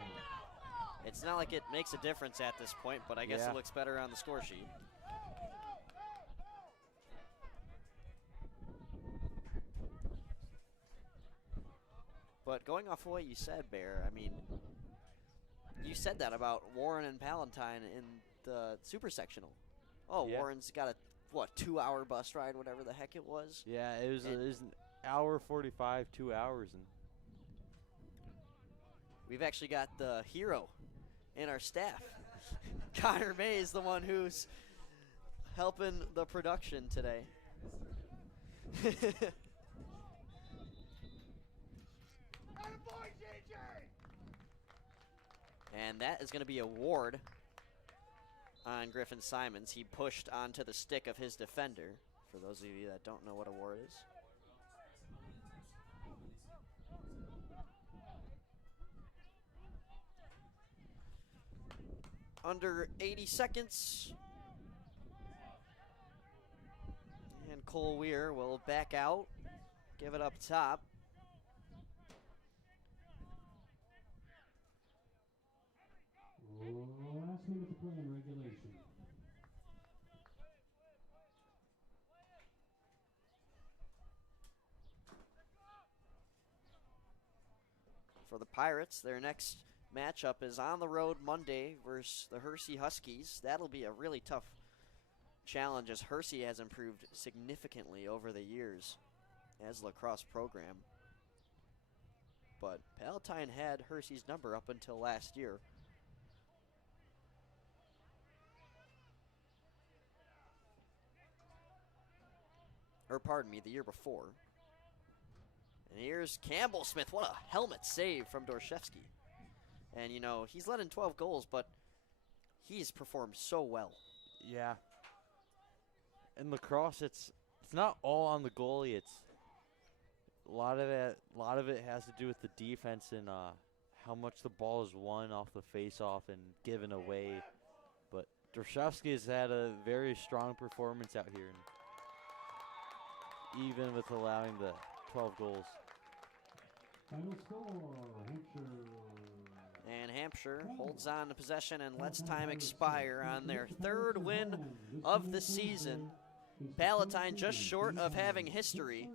It's not like it makes a difference at this point, but I guess Yeah. it looks better on the score sheet. But going off of what you said, Bear, I mean, you said that about Warren and Palatine in the super sectional. Oh, Yeah. Warren's got a, 2-hour bus ride, whatever the heck it was. Yeah, it was an hour 45, 2 hours, and We've actually got the hero in our staff. Connor May is the one who's helping the production today. And that is going to be a ward on Griffin Simons. He pushed onto the stick of his defender, for those of you that don't know what a ward is. Under 80 seconds. And Cole Weir will back out, give it up top. Last minute to play in regulation. For the Pirates, their next matchup is on the road Monday versus the Hersey Huskies. That'll be a really tough challenge, as Hersey has improved significantly over the years as a lacrosse program. But Palatine had Hersey's number up until last year. Or pardon me, the year before. And here's Campbell Smith. What a helmet save from Dorshevsky. And, you know, he's let in 12 goals, but he's performed so well. yeah. In lacrosse, it's not all on the goalie. It's a lot of it has to do with the defense and how much the ball is won off the face-off and given away. But Dorshevsky has had a very strong performance out here, and even with allowing the 12 goals. Final score, Hampshire. And Hampshire holds on to possession and lets time expire on their third win of the season. Palatine just short of having history.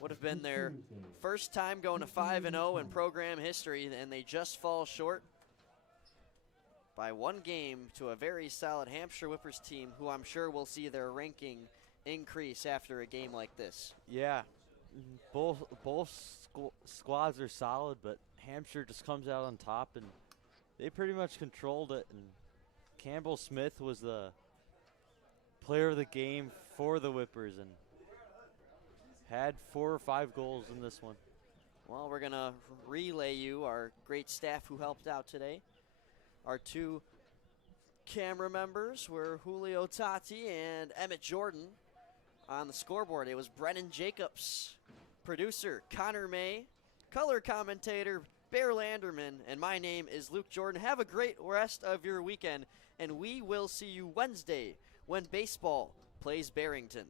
Would have been their first time going to 5-0 in program history, and they just fall short by one game to a very solid Hampshire Whip-Purs team, who I'm sure will see their ranking increase after a game like this. Yeah, both squads are solid, but Hampshire just comes out on top, and they pretty much controlled it. And Campbell Smith was the player of the game for the Whippers and had 4 or 5 goals in this one. Well, we're going to relay you our great staff who helped out today. Our 2 camera members were Julio Ottati and Emmett Jorden. On the scoreboard, it was Brennan Jacobs, producer Connor May, color commentator Bear Landerman, and my name is Luke Jorden. Have a great rest of your weekend, and we will see you Wednesday when baseball plays Barrington.